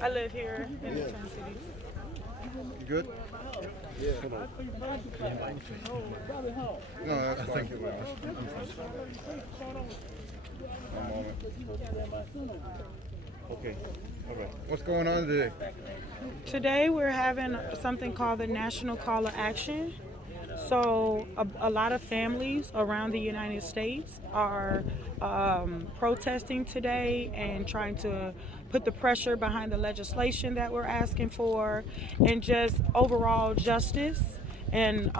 I live here in the Twin Cities. You good? Yeah. No, that's fine. Thank you very much. One moment. Okay. All right. What's going on today? Today we're having something called the National Call of Action. So a lot of families around the United States are protesting today and trying to put the pressure behind the legislation that we're asking for, and just overall justice, and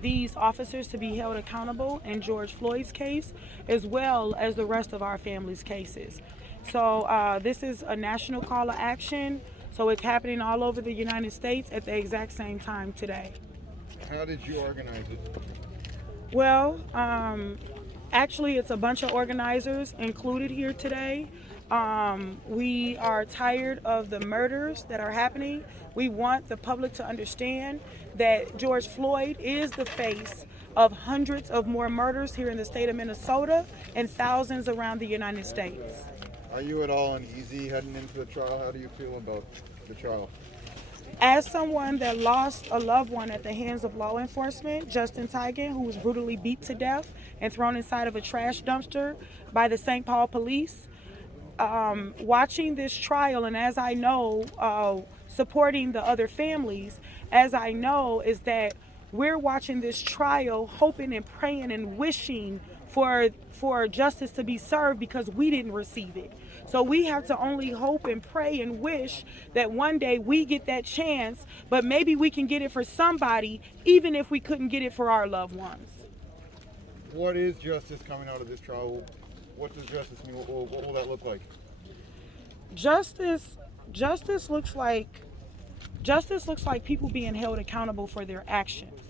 these officers to be held accountable in George Floyd's case, as well as the rest of our families' cases. So this is a national call of action. So it's happening all over the United States at the exact same time today. How did you organize it? Well, actually, it's a bunch of organizers included here today. We are tired of the murders that are happening. We want the public to understand that George Floyd is the face of hundreds of more murders here in the state of Minnesota and thousands around the United States. Are you at all uneasy heading into the trial? How do you feel about the trial? As someone that lost a loved one at the hands of law enforcement, Justin Tigan, who was brutally beat to death and thrown inside of a trash dumpster by the St. Paul police, watching this trial, and as I know, supporting the other families, as I know, is that we're watching this trial hoping and praying and wishing for justice to be served, because we didn't receive it. So we have to only hope and pray and wish that one day we get that chance, but maybe we can get it for somebody, even if we couldn't get it for our loved ones. What is justice coming out of this trial? What does justice mean? What will that look like? Justice looks like people being held accountable for their actions.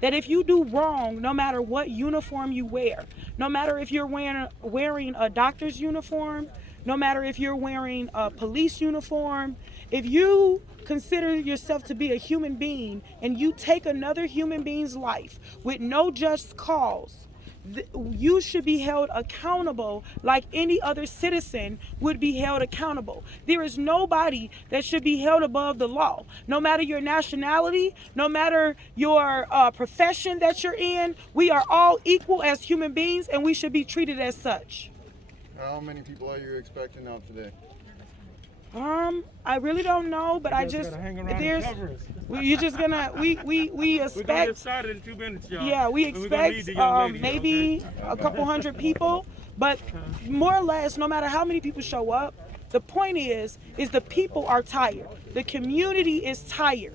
That if you do wrong, no matter what uniform you wear, no matter if you're wearing a doctor's uniform, no matter if you're wearing a police uniform, if you consider yourself to be a human being and you take another human being's life with no just cause, you should be held accountable like any other citizen would be held accountable. There is nobody that should be held above the law. No matter your nationality, no matter your profession that you're in, we are all equal as human beings, and we should be treated as such. How many people are you expecting out today? I really don't know, but you just gonna we expect. We're gonna get started in 2 minutes, y'all. Yeah, we expect maybe a couple hundred people, but more or less, no matter how many people show up, the point is the people are tired. The community is tired.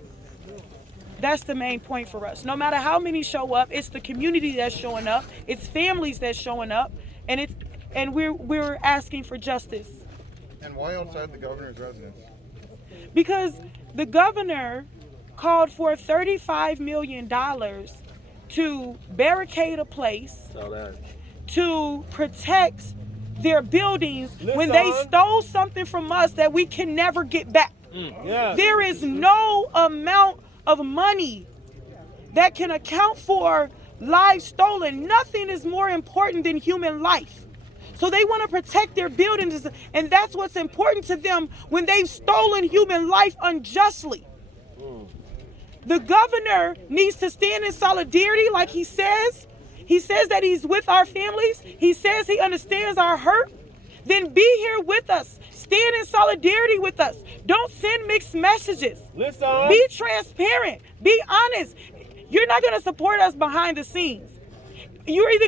That's the main point for us. No matter how many show up, it's the community that's showing up. It's families that's showing up, and we're asking for justice. And why outside the governor's residence? Because the governor called for $35 million to barricade a place to protect their buildings when they stole something from us that we can never get back. There is no amount of money that can account for lives stolen. Nothing is more important than human life. So they want to protect their buildings, and that's what's important to them when they've stolen human life unjustly. The governor needs to stand in solidarity like he says. He says that he's with our families. He says he understands our hurt. Then be here with us. Stand in solidarity with us. Don't send mixed messages. Listen. Be transparent. Be honest. You're not going to support us behind the scenes. You're either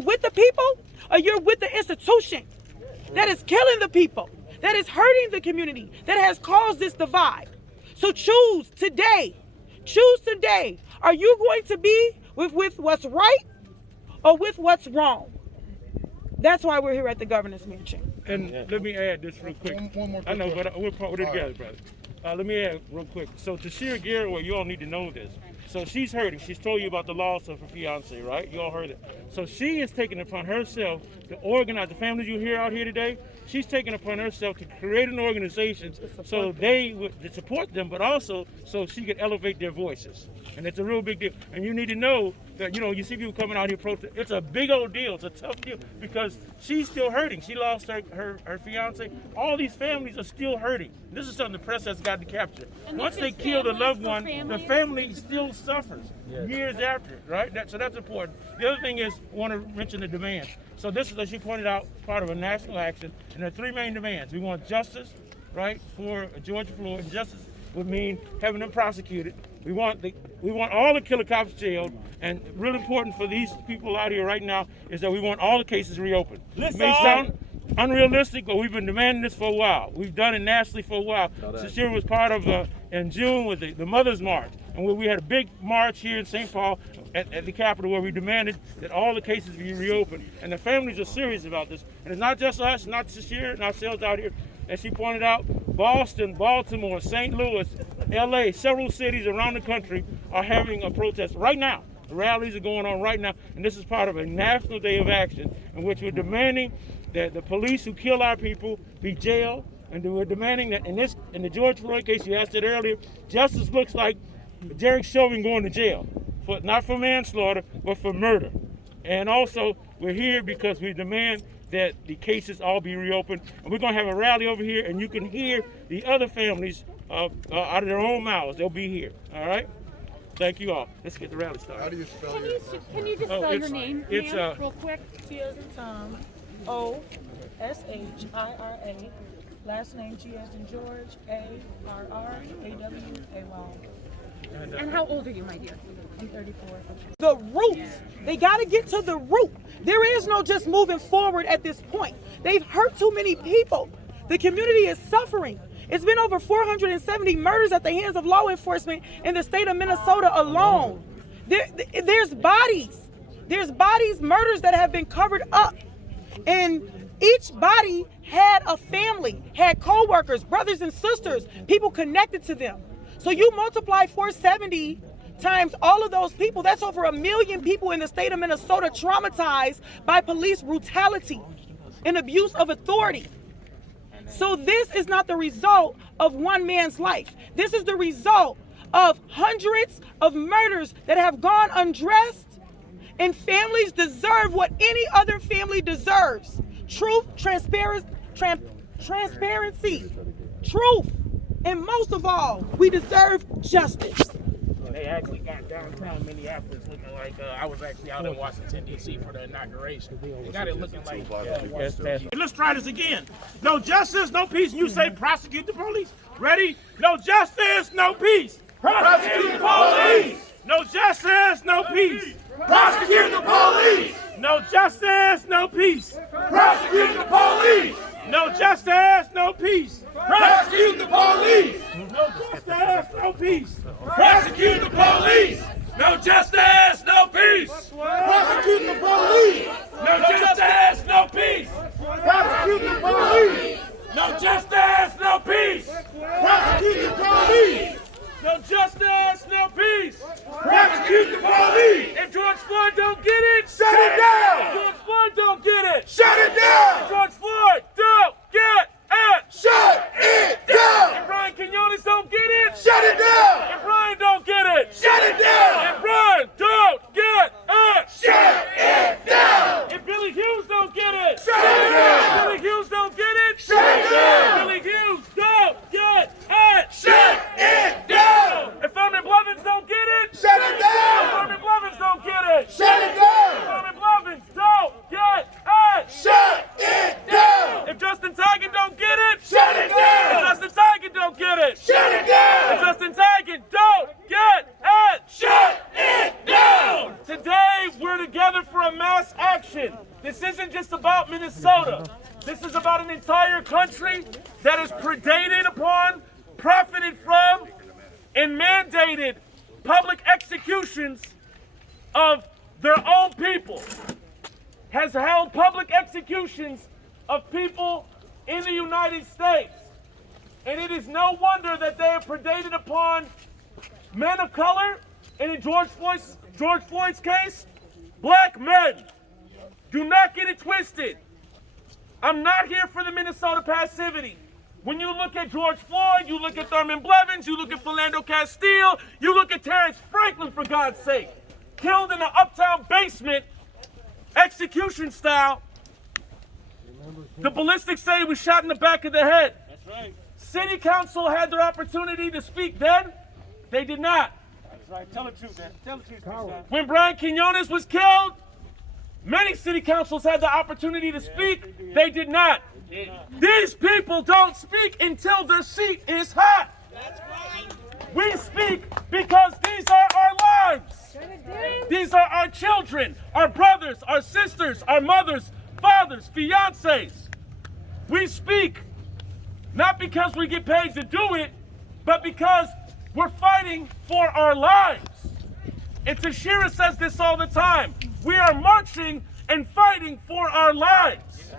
with the people or you're with the institution that is killing the people, that is hurting the community, that has caused this divide. So choose today. Choose today. Are you going to be with what's right or with what's wrong? That's why we're here at the governor's mansion. And let me add this real quick. One more quick I know, question. but we're together, brother. Let me add real quick. So Tashir Garrett, you all need to know this. So she's hurting. She's told you about the loss of her fiance, right? You all heard it. So she is taking it upon herself to organize the families you hear out here today. she's taken upon herself to create an organization so they would support them, but also so she could elevate their voices. And it's a real big deal. And you need to know that, you see people coming out here protesting. It's a big old deal. It's a tough deal because she's still hurting. She lost her fiance. All these families are still hurting. This is something the press has got to capture. Once they kill a loved one, the family still suffers years after, right? So that's important. The other thing is, I want to mention the demands. So this is, as you pointed out, part of a national action. And there are three main demands. We want justice, right, for George Floyd. And justice would mean having them prosecuted. We want all the killer cops jailed, and really important for these people out here right now is that we want all the cases reopened. It may sound unrealistic, but we've been demanding this for a while. We've done it nationally for a while. This year was part of, in June, with the Mother's March, and we had a big march here in St. Paul at the Capitol where we demanded that all the cases be reopened. And the families are serious about this. And it's not just us, not just here, and ourselves out here. As she pointed out, Boston, Baltimore, St. Louis, LA, several cities around the country are having a protest right now. The rallies are going on right now, and this is part of a national day of action in which we're demanding that the police who kill our people be jailed, and we're demanding that in the George Floyd case, you asked it earlier, justice looks like Derek Chauvin going to jail, not for manslaughter, but for murder. And also, we're here because we demand that the cases all be reopened. And we're going to have a rally over here, and you can hear the other families out of their own mouths. They'll be here, all right? Thank you all. Let's get the rally started. How do you spell your Can you just spell your name, it's, ma'am, real quick? T as in Tom, O-S-H-I-R-A, last name G as in George, A-R-R-A-W-A-Y. And how old are you, my dear? I'm 34. The roots. They got to get to the root. There is no just moving forward at this point. They've hurt too many people. The community is suffering. It's been over 470 murders at the hands of law enforcement in the state of Minnesota alone. There's bodies. There's bodies, murders that have been covered up. And each body had a family, had co-workers, brothers and sisters, people connected to them. So you multiply 470 times all of those people, that's over 1 million people in the state of Minnesota traumatized by police brutality and abuse of authority. So this is not the result of one man's life. This is the result of hundreds of murders that have gone undressed, and families deserve what any other family deserves. Truth, transparency, truth, and most of all, we deserve justice. They actually got downtown Minneapolis looking like I was actually out in Washington, D.C. for the inauguration. They got it looking like Let's try this again. No justice, no peace. And you say prosecute the police. Ready? No justice, no peace. Prosecute the police. No justice, no peace. Prosecute the police. No justice, no peace. Prosecute the police. No justice, no peace. Prosecute the police. No justice, no peace. Prosecute the police. No justice, no peace. Prosecute the police. No justice, no peace. Prosecute the police. No justice, no peace. Prosecute the police. No justice, no peace. Prosecute the police. If George Floyd don't get it, shut it down. If George Floyd don't get it, shut it down. If George Floyd don't get it, shut it down. If Brian Quinones don't get it, shut it down. If Brian don't get it, shut it down. If Brian don't get it, shut it down. If Billy Hughes don't get it, shut it down. If Billy Hughes don't get it, shut it down. If Billy Hughes don't get it, shut it down. If Thurman Blevins don't get it, shut it down. If Thurman Blevins don't get it, shut it down. If Thurman Blevins don't get it, shut it down. If Justin Tigan don't get it, shut it down. If Justin Tigan don't get it, shut it down. If Justin Tigan don't get it, shut it down. Today we're together for a mass action. This isn't just about Minnesota. This is about an entire country that is predated upon, profited from, and mandated public executions of their own people, has held public executions of people in the United States. And it is no wonder that they have predated upon men of color, and in George Floyd's case, black men. Do not get it twisted. I'm not here for the Minnesota passivity. When you look at George Floyd, you look at Thurman Blevins, you look at Philando Castile, you look at Terrence Franklin, for God's sake, killed in an uptown basement, execution style. The ballistics say he was shot in the back of the head. That's right. City council had their opportunity to speak then. They did not. That's right. Tell the truth, man. Tell the truth, man. When Brian Quinones was killed, many city councils had the opportunity to speak. They did not. These people don't speak until their seat is hot. That's right. We speak because these are our lives. These are our children, our brothers, our sisters, our mothers, fathers, fiancés. We speak not because we get paid to do it, but because we're fighting for our lives. And Tashira says this all the time. We are marching and fighting for our lives.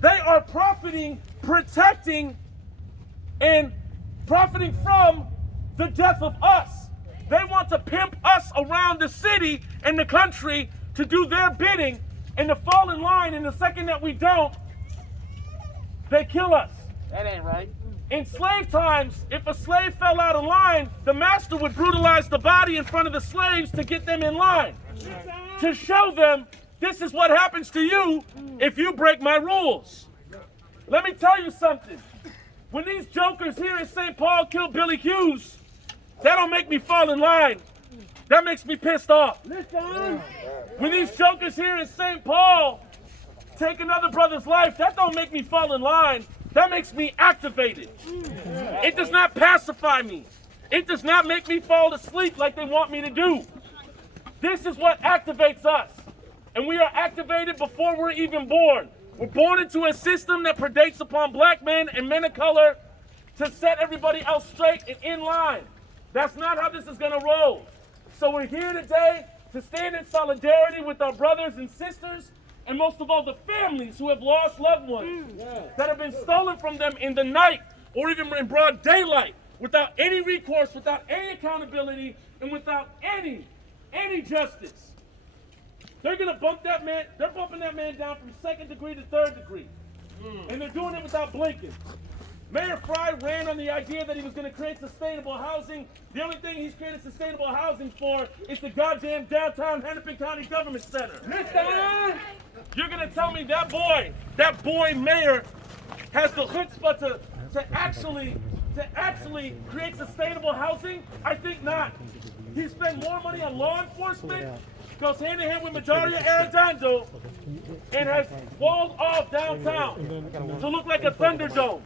They are profiting, protecting, and profiting from the death of us. They want to pimp us around the city and the country to do their bidding and to fall in line, and the second that we don't, they kill us. That ain't right. In slave times, if a slave fell out of line, the master would brutalize the body in front of the slaves to get them in line. To show them, this is what happens to you if you break my rules. Let me tell you something. When these jokers here in St. Paul kill Billy Hughes, that don't make me fall in line. That makes me pissed off. When these jokers here in St. Paul take another brother's life, that don't make me fall in line. That makes me activated. It does not pacify me. It does not make me fall asleep like they want me to do. This is what activates us. And we are activated before we're even born. We're born into a system that predates upon black men and men of color to set everybody else straight and in line. That's not how this is going to roll. So we're here today to stand in solidarity with our brothers and sisters, and most of all the families who have lost loved ones that have been stolen from them in the night or even in broad daylight without any recourse, without any accountability, and without any justice. They're going to bump that man, they're bumping that man down from 2nd degree to 3rd degree. And they're doing it without blinking. Mayor Fry ran on the idea that he was going to create sustainable housing. The only thing he's created sustainable housing for is the goddamn downtown Hennepin County Government Center. You're going to tell me that boy mayor has the chutzpah to actually create sustainable housing? I think not. He spent more money on law enforcement, goes hand in hand with Majoria Arredondo, and has walled off downtown to look like a Thunderdome.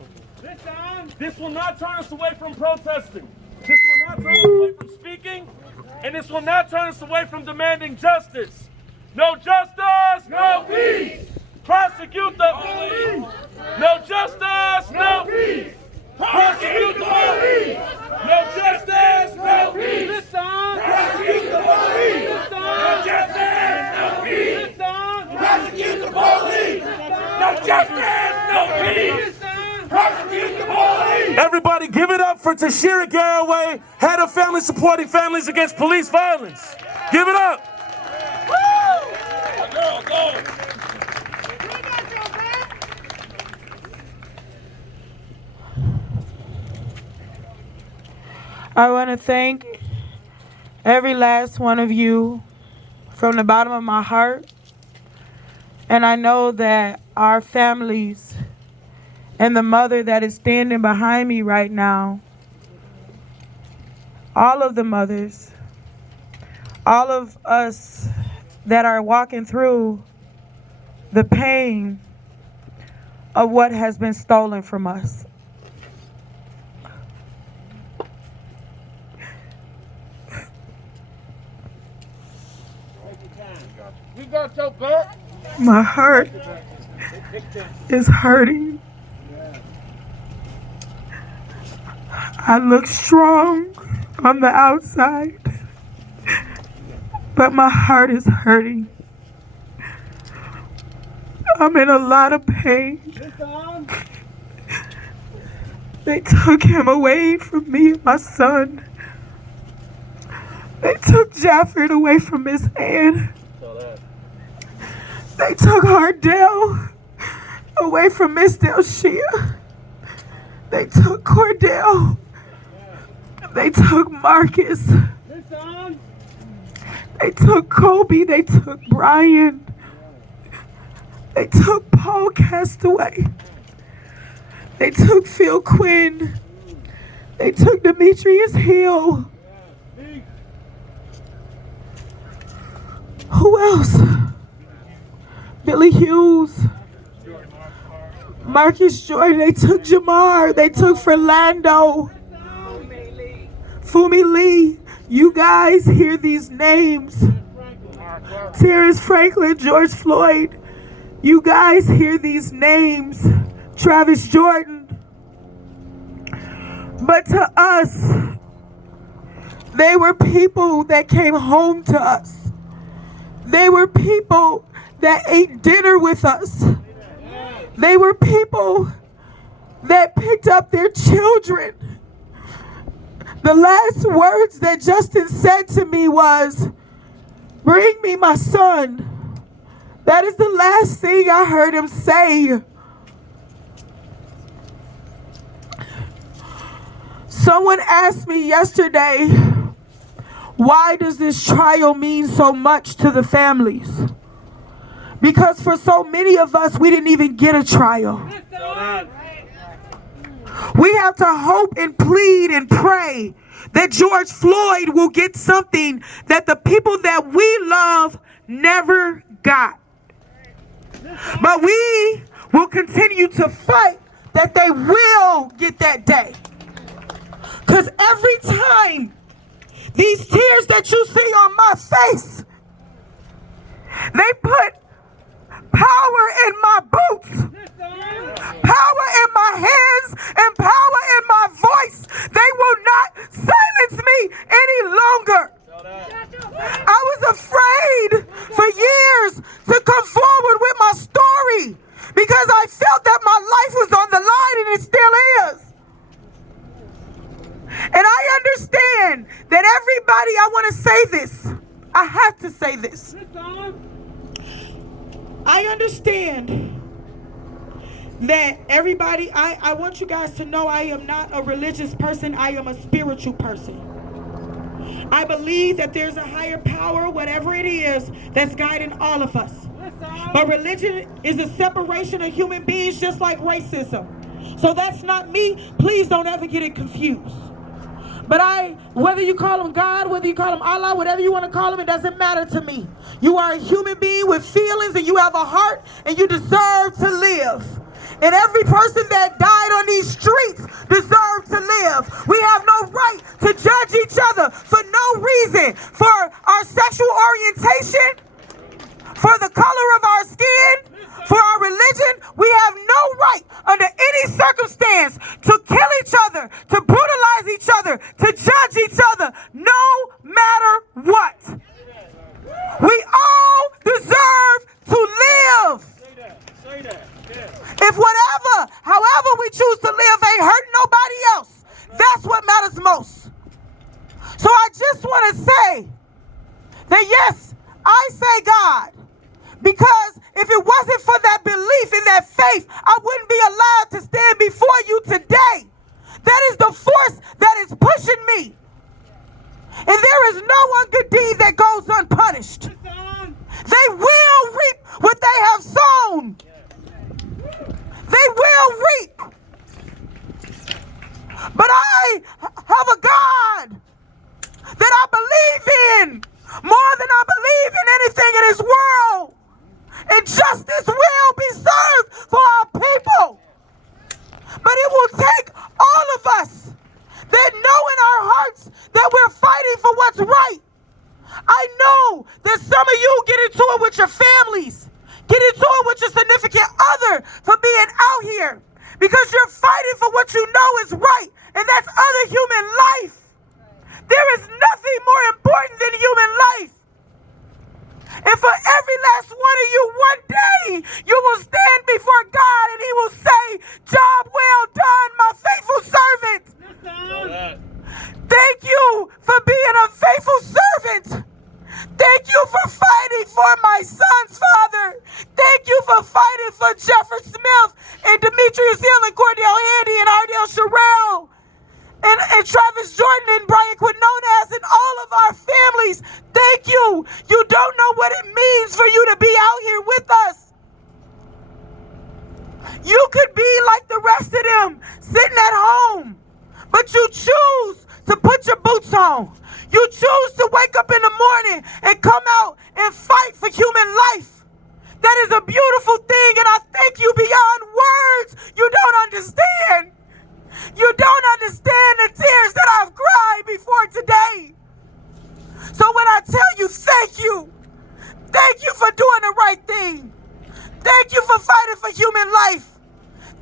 This will not turn us away from protesting. This will not turn us away from speaking. And this will not turn us away from demanding justice. No justice, no peace. Prosecute the police. No justice, no peace. Prosecute the police. No justice, no peace. Prosecute the police. No justice, no peace. Prosecute the police. No justice, no peace. Prosecute the police. Everybody give it up for Tashira Garraway, head of Family Supporting Families Against Police Violence. Give it up. Woo! Girl, go. I want to thank every last one of you from the bottom of my heart. And I know that our families and the mother that is standing behind me right now, all of the mothers, all of us that are walking through the pain of what has been stolen from us. We got your back. My heart is hurting. I look strong on the outside, but my heart is hurting. I'm in a lot of pain. They took him away from me and my son. They took Jafford away from Miss Ann. They took Hardell away from Miss Delshia. They took Cordell. They took Marcus. They took Kobe. They took Brian. They took Paul Castaway. They took Phil Quinn. They took Demetrius Hill. Who else? Billy Hughes. Marcus Jordan. They took Jamar. They took Philando. Fumi Lee. You guys hear these names. Terrence Franklin, George Floyd. You guys hear these names. Travis Jordan. But to us, they were people that came home to us. They were people that ate dinner with us. They were people that picked up their children. The last words that Justin said to me was, "Bring me my son." That is the last thing I heard him say. Someone asked me yesterday, why does this trial mean so much to the families? Because for so many of us, we didn't even get a trial. We have to hope and plead and pray that George Floyd will get something that the people that we love never got. But we will continue to fight that they will get that day. Because every time these tears that you see on my face, they put power in my boots, power in my hands, and power in my voice. They will not silence me any longer. I was afraid for years to come forward with my story because I felt that my life was on the line, and it still is. And I understand that everybody, I want to say this. I have to say this. I understand that everybody, I want you guys to know I am not a religious person. I am a spiritual person. I believe that there's a higher power, whatever it is, that's guiding all of us. But religion is a separation of human beings, just like racism. So that's not me. Please don't ever get it confused. But whether you call him God, whether you call him Allah, whatever you want to call him, it doesn't matter to me. You are a human being with feelings, and you have a heart, and you deserve to live. And every person that died on these streets deserves to live. We have no right to judge each other for no reason, for our sexual orientation, for the color of our skin, for our religion. We have no right under any circumstance to kill each other, to brutalize each other, to judge each other, no matter what. We all deserve to live. If however we choose to live ain't hurting nobody else, that's what matters most. So I just want to say that yes, I say God, because if it wasn't for that belief in that faith, I wouldn't be allowed to stand before you today. That is the force that is pushing me. And there is no one good deed that goes unpunished. They will reap what they have sown. They will reap. But I have a God that I believe in more than I believe in anything in this world. And justice will be served for our people. But it will take all of us that know in our hearts that we're fighting for what's right. I know that some of you get into it with your families, get into it with your significant other for being out here because you're fighting for what you know is right, and that's other human life. There is nothing more important than human life. And for every last one of you, one day you will stand before God and he will say, "Job well done, my faithful servant." Thank you for being a faithful servant. Thank you for fighting for my son's father. Thank you for fighting for Jeffrey Smith and Travis Jordan and Brian Quinones and all of our families, thank you. You don't know what it means for you to be out here with us. You could be like the rest of them, sitting at home, but you choose to put your boots on. You choose to wake up in the morning and come out and fight for human life. That is a beautiful thing, and I thank you beyond words. You don't understand. You don't understand the tears that I've cried before today. So when I tell you thank you for doing the right thing. Thank you for fighting for human life.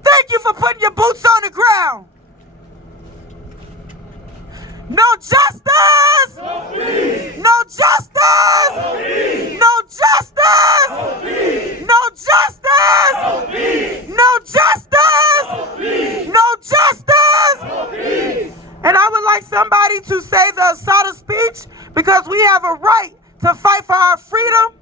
Thank you for putting your boots on the ground. No justice! No peace! No justice! No peace! No justice! No peace! No justice! No peace! No justice! No peace! No justice! No peace! And I would like somebody to say the assault of speech, because we have a right to fight for our freedom.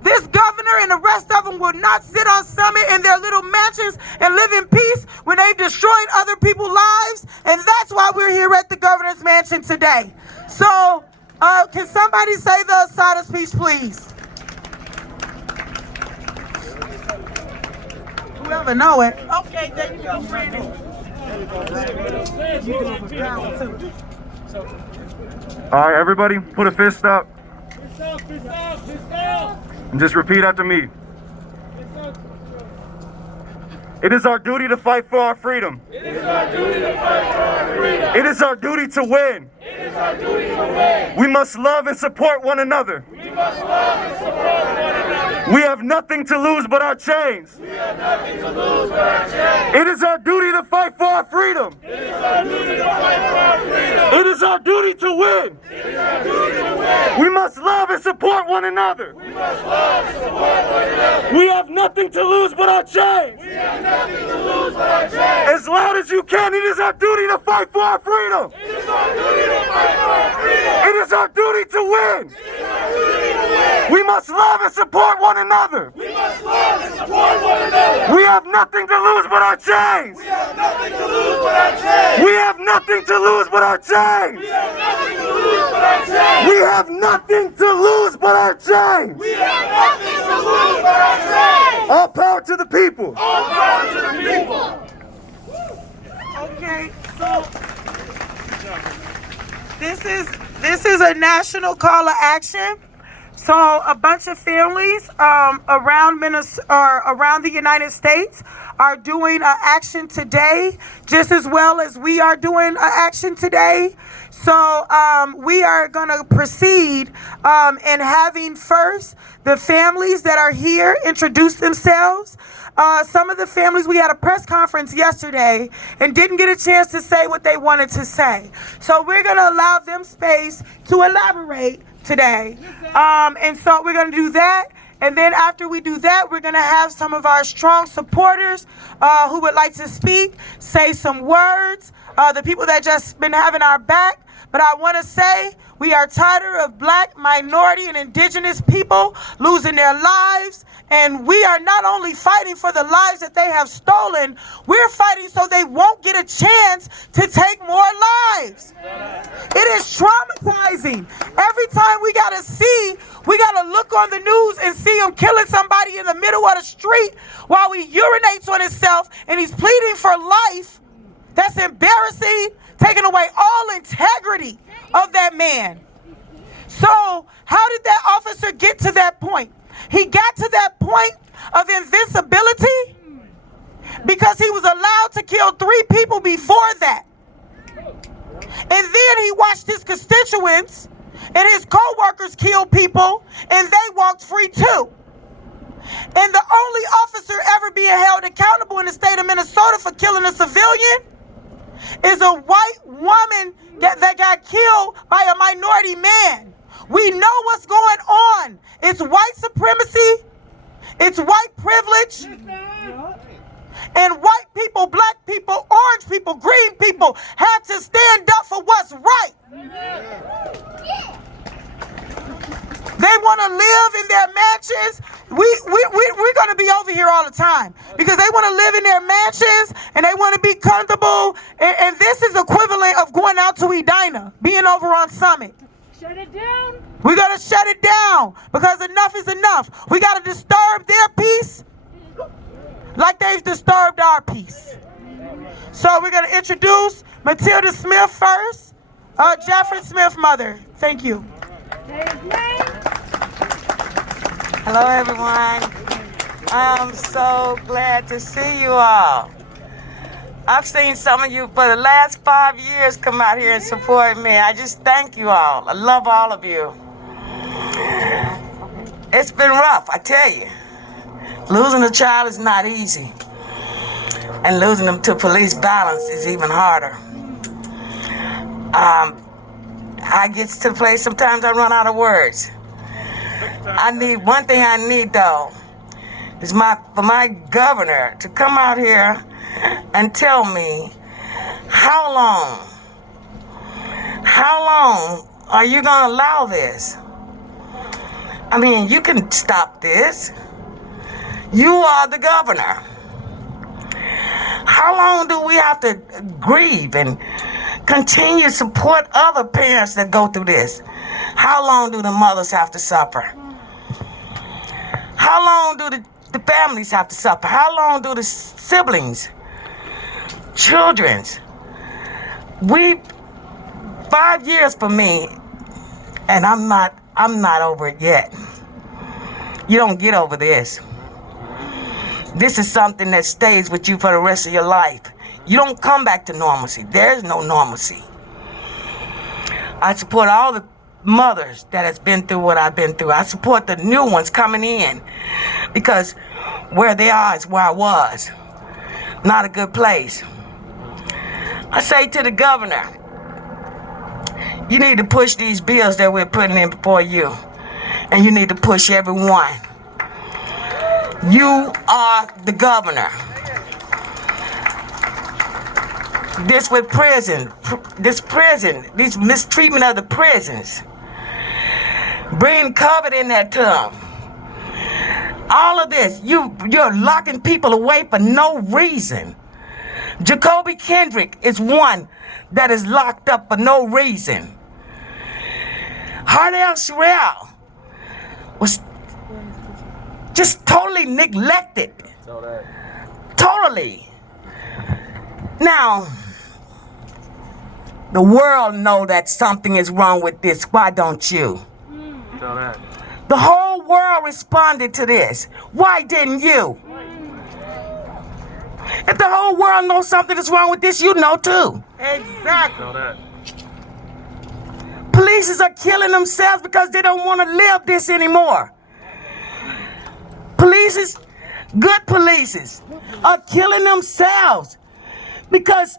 This governor and the rest of them will not sit on Summit in their little mansions and live in peace when they've destroyed other people's lives. And that's why we're here at the governor's mansion today. So, can somebody say the assault of speech, please? Whoever know it. Okay, there you go, Brandon. All right, everybody, put a fist up. And just repeat after me. It is our duty to fight for our freedom. It is our duty to fight for our freedom. It is our duty to win. It is our duty to win. We must love and support one another. We must love and support one another. We have nothing to lose but our chains. We have nothing to lose but our chains. It is our duty to fight for our freedom. It is our duty to fight for our freedom. It is our duty to win. It is our duty to win. We must love and support one another. We must love and support one another. We have nothing to lose but our chains. We have nothing to lose but our chains. As loud as you can, it is our duty to fight for our freedom. It is our duty to fight for our freedom. It is our duty to win. It is our duty to win. We must love and support one another. We must love and support one another. We have nothing to lose but our chains. We have nothing to lose but our chains. We have nothing to lose but our chains. We have nothing to lose but our chains. We have nothing to lose but our chains. We have nothing to lose but our chains. All power to the people. All power to the people. Okay, so this is a national call to action. So a bunch of families around the United States are doing an action today, just as well as we are doing an action today. So we are going to proceed in having first the families that are here introduce themselves. Some of the families, we had a press conference yesterday and didn't get a chance to say what they wanted to say. So we're going to allow them space to elaborate today. And so we're going to do that. And then after we do that, we're going to have some of our strong supporters who would like to speak, say some words, the people that just been having our back. But I want to say we are tired of Black, minority, and indigenous people losing their lives. And we are not only fighting for the lives that they have stolen, we're fighting so they won't get a chance to take more lives. It is traumatizing. Every time we got to look on the news and see him killing somebody in the middle of the street while he urinates on himself and he's pleading for life. That's embarrassing, taking away all integrity of that man. So how did that officer get to that point? He got to that point of invincibility because he was allowed to kill 3 people before that. And then he watched his constituents and his co-workers kill people, and they walked free too. And the only officer ever being held accountable in the state of Minnesota for killing a civilian is a white woman that got killed by a minority man. We know what's going on. It's white supremacy. It's white privilege. And white people, black people, orange people, green people have to stand up for what's right. They want to live in their mansions. We're going to be over here all the time because they want to live in their mansions and they want to be comfortable. And this is equivalent of going out to Edina, being over on Summit. Shut it down. We're going to shut it down because enough is enough. We got to disturb their peace like they've disturbed our peace. So we're going to introduce Matilda Smith first. Jeffrey Smith, mother. Thank you. Hello, everyone. I'm so glad to see you all. I've seen some of you for the last 5 years come out here and support me. I just thank you all. I love all of you. It's been rough, I tell you. Losing a child is not easy. And losing them to police violence is even harder. I get to the place sometimes I run out of words. One thing I need though is for my governor to come out here and tell me how long are you gonna allow this? I mean, you can stop this. You are the governor. How long do we have to grieve and continue to support other parents that go through this? How long do the mothers have to suffer? How long do the families have to suffer? How long do the siblings, children's? 5 years for me, and I'm not over it yet. You don't get over this. This is something that stays with you for the rest of your life. You don't come back to normalcy. There's no normalcy. I support all the mothers that has been through what I've been through. I support the new ones coming in because where they are is where I was. Not a good place. I say to the governor, you need to push these bills that we're putting in before you, and you need to push everyone. You are the governor. This mistreatment of the prisons, bring COVID in that term. All of this, you're locking people away for no reason. Jacoby Kendrick is one that is locked up for no reason. Hardell Sherrill was just totally neglected. Totally. Now, the world know that something is wrong with this. Why don't you? The whole world responded to this. Why didn't you? If the whole world knows something is wrong with this, you know too. Exactly. Police are killing themselves because they don't want to live this anymore. Good police are killing themselves because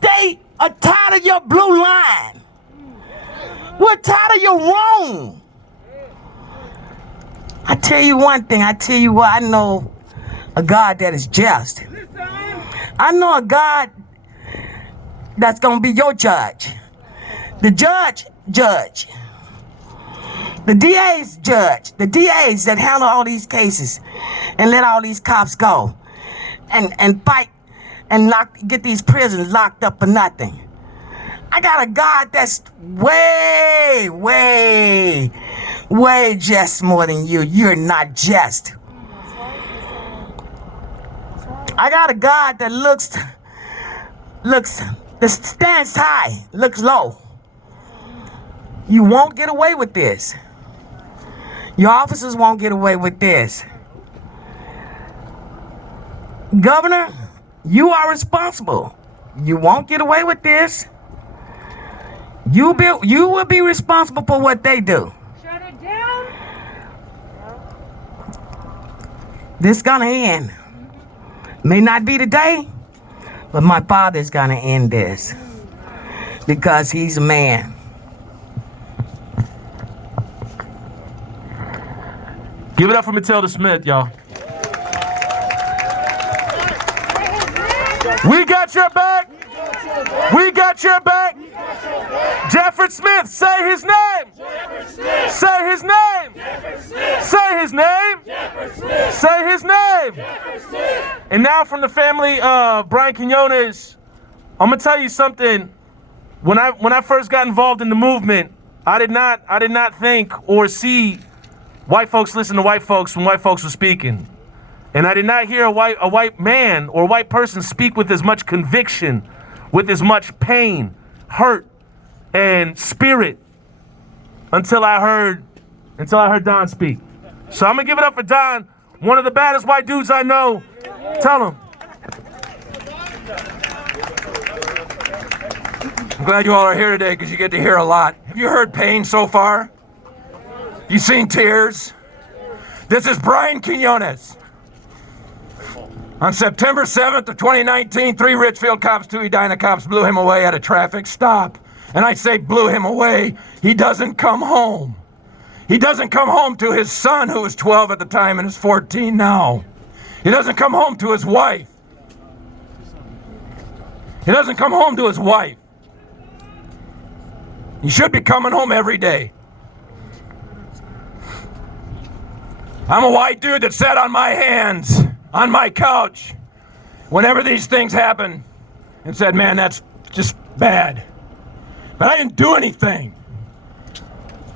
they are tired of your blue line. We're tired of your wrong. I tell you one thing, I tell you what, I know a God that is just. I know a God that's going to be your judge. The judge. The DA's judge. The DAs that handle all these cases and let all these cops go and fight and get these prisons locked up for nothing. I got a God that's way just more than you. You're not just. I got a God that that stands high, looks low. You won't get away with this. Your officers won't get away with this. Governor, you are responsible. You won't get away with this. You will be responsible for what they do. Shut it down. This is gonna end. May not be today, but my father's gonna end this because he's a man. Give it up for Matilda Smith, y'all. We got your back. We got your back. Jeffrey Smith, say his name. Say his name. Say his name. Say his name. And now from the family of Brian Quinones, I'm going to tell you something when I first got involved in the movement, I did not think or see white folks listen to white folks when white folks were speaking. And I did not hear a white man or a white person speak with as much conviction, with as much pain, hurt, and spirit until I heard Don speak. So I'm gonna give it up for Don, one of the baddest white dudes I know. Tell him. I'm glad you all are here today because you get to hear a lot. Have you heard pain so far? You seen tears? This is Brian Quinones. On September 7th of 2019, 3 Richfield cops, 2 Edina cops blew him away at a traffic stop. And I say blew him away. He doesn't come home. He doesn't come home to his son, who was 12 at the time and is 14 now. He doesn't come home to his wife. He doesn't come home to his wife. He should be coming home every day. I'm a white dude that sat on my hands, on my couch, whenever these things happen, and said, man, that's just bad. But I didn't do anything.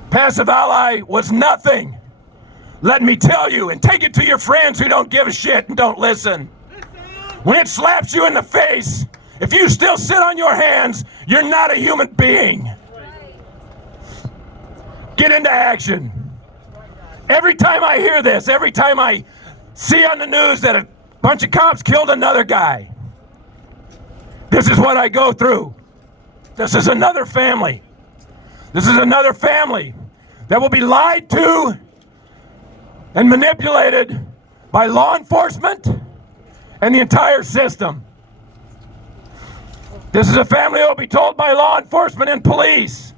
Passive ally was nothing. Let me tell you, and take it to your friends who don't give a shit and don't listen. When it slaps you in the face, if you still sit on your hands, you're not a human being. Get into action. Every time I hear this, every time I see on the news that a bunch of cops killed another guy, this is what I go through. This is another family. This is another family that will be lied to and manipulated by law enforcement and the entire system. This is a family that will be told by law enforcement and police,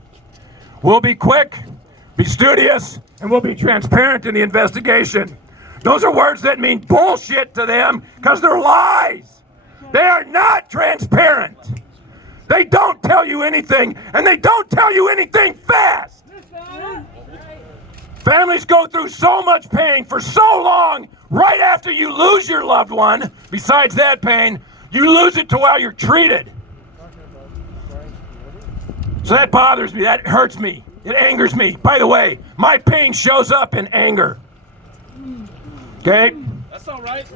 we'll be quick, be studious, and we'll be transparent in the investigation. Those are words that mean bullshit to them because they're lies. They are not transparent. They don't tell you anything, and they don't tell you anything fast. Families go through so much pain for so long. Right after you lose your loved one, besides that pain, you lose it to how you're treated. So that bothers me, that hurts me, it angers me. By the way, my pain shows up in anger. Okay? That's all right.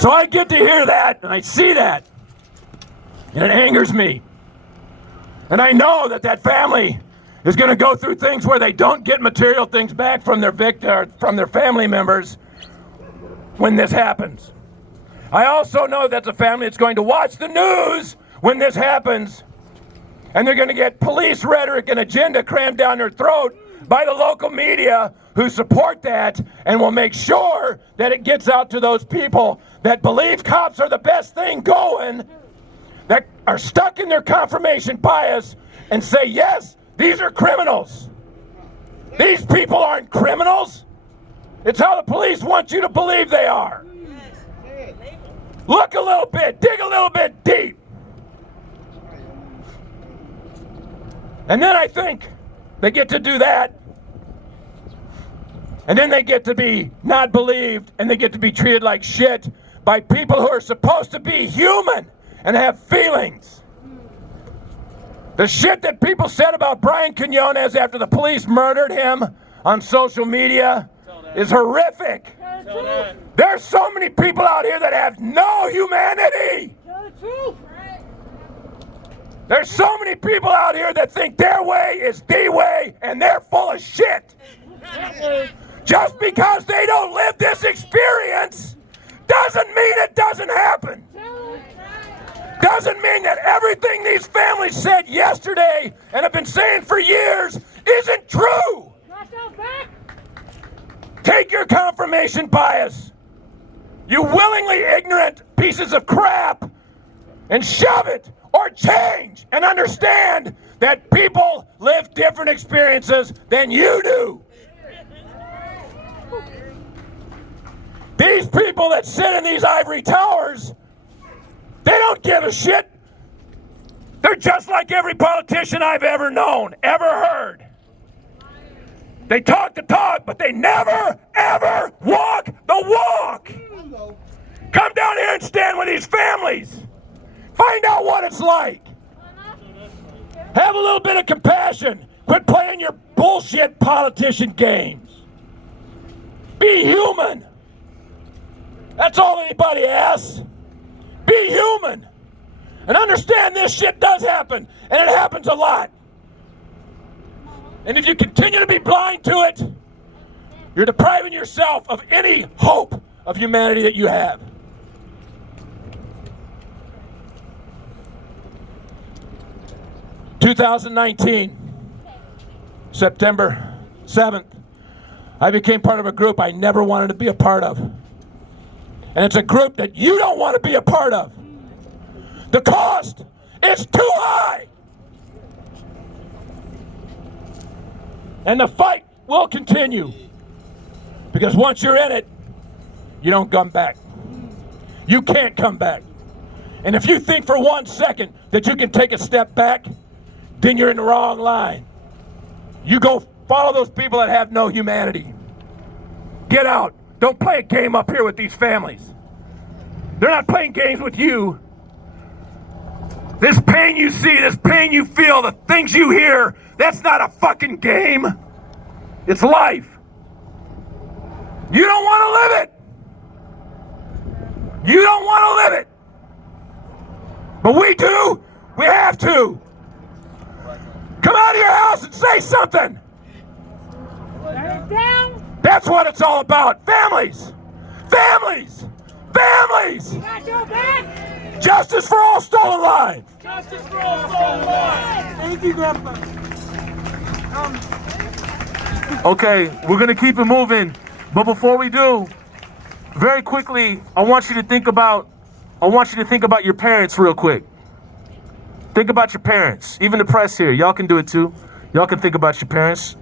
So I get to hear that, and I see that, and it angers me. And I know that that family is going to go through things where they don't get material things back from their victim, from their family members when this happens. I also know that the family is going to watch the news when this happens, and they're going to get police rhetoric and agenda crammed down their throat by the local media who support that and will make sure that it gets out to those people that believe cops are the best thing going, that are stuck in their confirmation bias and say, yes, these are criminals. These people aren't criminals. It's how the police want you to believe they are. Look a little bit, dig a little bit deep. And then I think they get to do that. And then they get to be not believed, and they get to be treated like shit by people who are supposed to be human and have feelings. The shit that people said about Brian Quinones after the police murdered him on social media is horrific. There's so many people out here that have no humanity. There's so many people out here that think their way is the way, and they're full of shit. Just because they don't live this experience doesn't mean it doesn't happen. Doesn't mean that everything these families said yesterday and have been saying for years isn't true. Take your confirmation bias, you willingly ignorant pieces of crap, and shove it, or change and understand that people live different experiences than you do. These people that sit in these ivory towers, they don't give a shit. They're just like every politician I've ever known, ever heard. They talk the talk, but they never, ever walk the walk. Come down here and stand with these families. Find out what it's like. Have a little bit of compassion. Quit playing your bullshit politician games. Be human. That's all anybody asks. Be human. And understand this shit does happen. And it happens a lot. And if you continue to be blind to it, you're depriving yourself of any hope of humanity that you have. (2019) September 7th, I became part of a group I never wanted to be a part of. And it's a group that you don't want to be a part of. The cost is too high. And the fight will continue. Because once you're in it, you don't come back. You can't come back. And if you think for 1 second that you can take a step back, then you're in the wrong line. You go follow those people that have no humanity. Get out. Don't play a game up here with these families. They're not playing games with you. This pain you see, this pain you feel, the things you hear, that's not a fucking game. It's life. You don't want to live it. You don't want to live it. But we do. We have to. Come out of your house and say something. Turn it down. That's what it's all about. Families. Families. Families. Got your back. Justice for all stolen lives. Justice for all stolen lives. Thank you, Grandpa. Okay, we're gonna keep it moving, but before we do, very quickly, I want you to think about your parents real quick. Think about your parents. Even the press here, y'all can do it too. Y'all can think about your parents.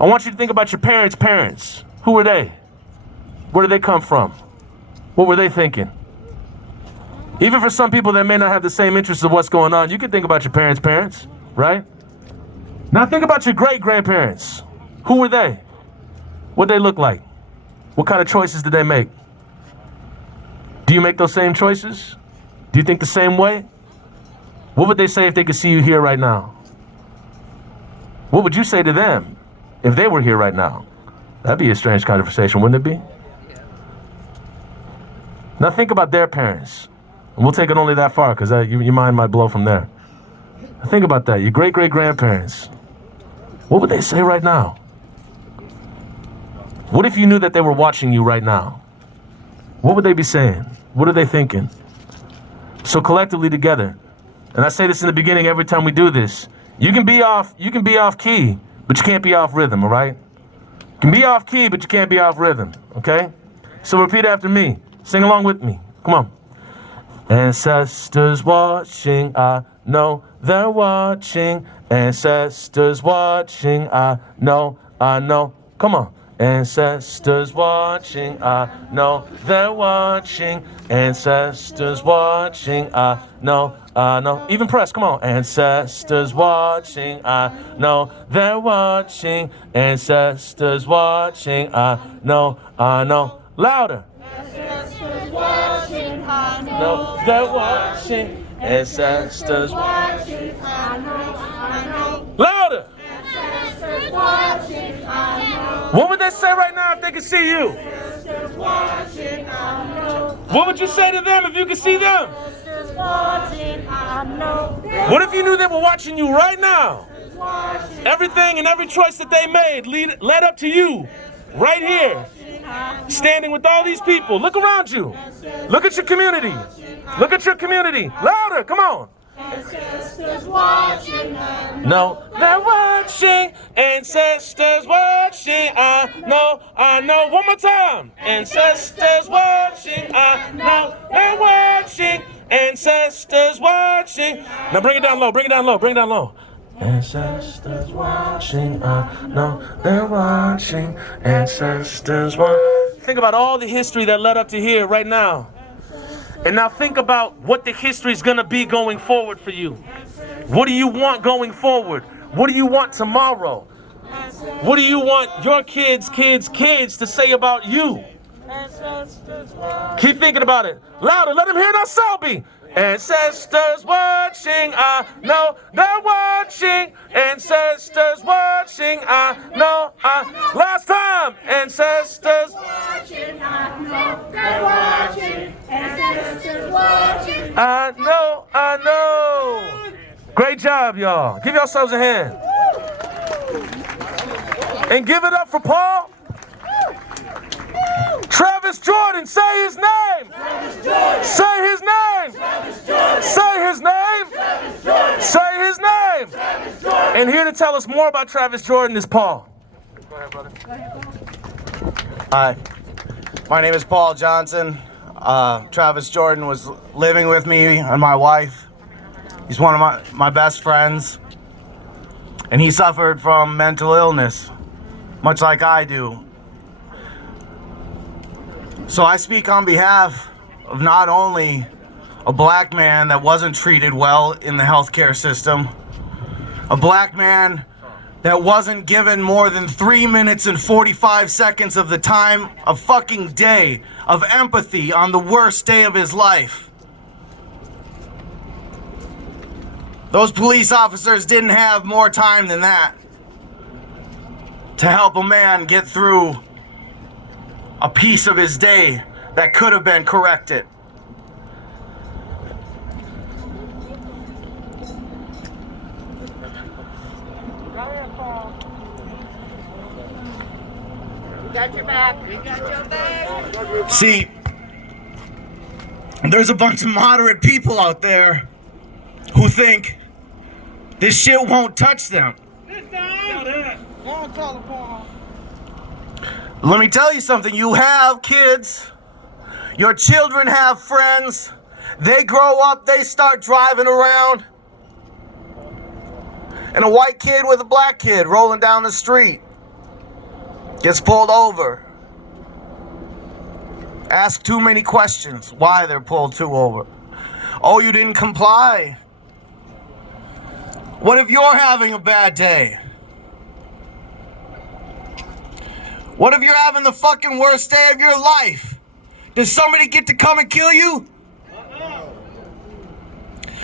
I want you to think about your parents' parents. Who were they? Where did they come from? What were they thinking? Even for some people that may not have the same interests of what's going on, you can think about your parents' parents, right? Now think about your great-grandparents. Who were they? What did they look like? What kind of choices did they make? Do you make those same choices? Do you think the same way? What would they say if they could see you here right now? What would you say to them if they were here right now? That'd be a strange conversation, wouldn't it be? Now think about their parents. And we'll take it only that far, because your mind might blow from there. Think about that. Your great-great-grandparents. What would they say right now? What if you knew that they were watching you right now? What would they be saying? What are they thinking? So collectively together, and I say this in the beginning every time we do this, you can be off key, but you can't be off rhythm, all right? You can be off key, but you can't be off rhythm, okay? So repeat after me. Sing along with me. Come on. Ancestors watching, I know they're watching. Ancestors watching, I know. Come on. Ancestors watching, I know they're watching. Ancestors watching, I know. Even press, come on. Ancestors watching, I know they're watching. Ancestors watching, I know. Louder. Ancestors watching, I No, they're watching. Ancestors watching, I know. louder. Ancestors watching, I know. What would they say right now if they could see you? Ancestors watching, I know. What would you say to them if you could see them? Ancestors watching, I know. What if you knew they were watching you right now? Watching, Everything and every choice that they made led up to you, right here, standing with all these people. Look around you. Look at your community. Look at your community. Louder, come on. ancestors watching, I know. No, they're watching. Ancestors watching. I know. One more time. Ancestors watching. I know. They're watching. Ancestors watching. Now bring it down low. Bring it down low. Ancestors watching. I know. They're watching. Ancestors watching. Think about all the history that led up to here right now. And now think about what the history is going to be going forward for you. What do you want going forward? What do you want tomorrow? What do you want your kids to say about you? Keep thinking about it. Louder, let them hear it on Selby. Ancestors watching, I know they're watching. Ancestors watching, I know. Last time, ancestors Watching, I know they're watching. Ancestors watching. I know. Great job, y'all. Give yourselves a hand. And give it up for Paul. Travis Jordan, say his name. Say his name. Say his name. Say his name. And here to tell us more about Travis Jordan is Paul. Go ahead, brother. Hi, my name is Paul Johnson. Travis Jordan was living with me and my wife. He's one of my best friends. And he suffered from mental illness, much like I do. So I speak on behalf of not only a black man that wasn't treated well in the healthcare system, a black man that wasn't given more than 3 minutes and 45 seconds of the time, a fucking day of empathy on the worst day of his life. Those police officers didn't have more time than that to help a man get through a piece of his day that could have been corrected. Got your back. We got your back. See, there's a bunch of moderate people out there who think this shit won't touch them. Let me tell you something. You have kids. Your children have friends. They grow up, they start driving around. And a white kid with a black kid rolling down the street gets pulled over. Ask too many questions why they're pulled over. Oh, you didn't comply. What if you're having a bad day? What if you're having the fucking worst day of your life? Does somebody get to come and kill you?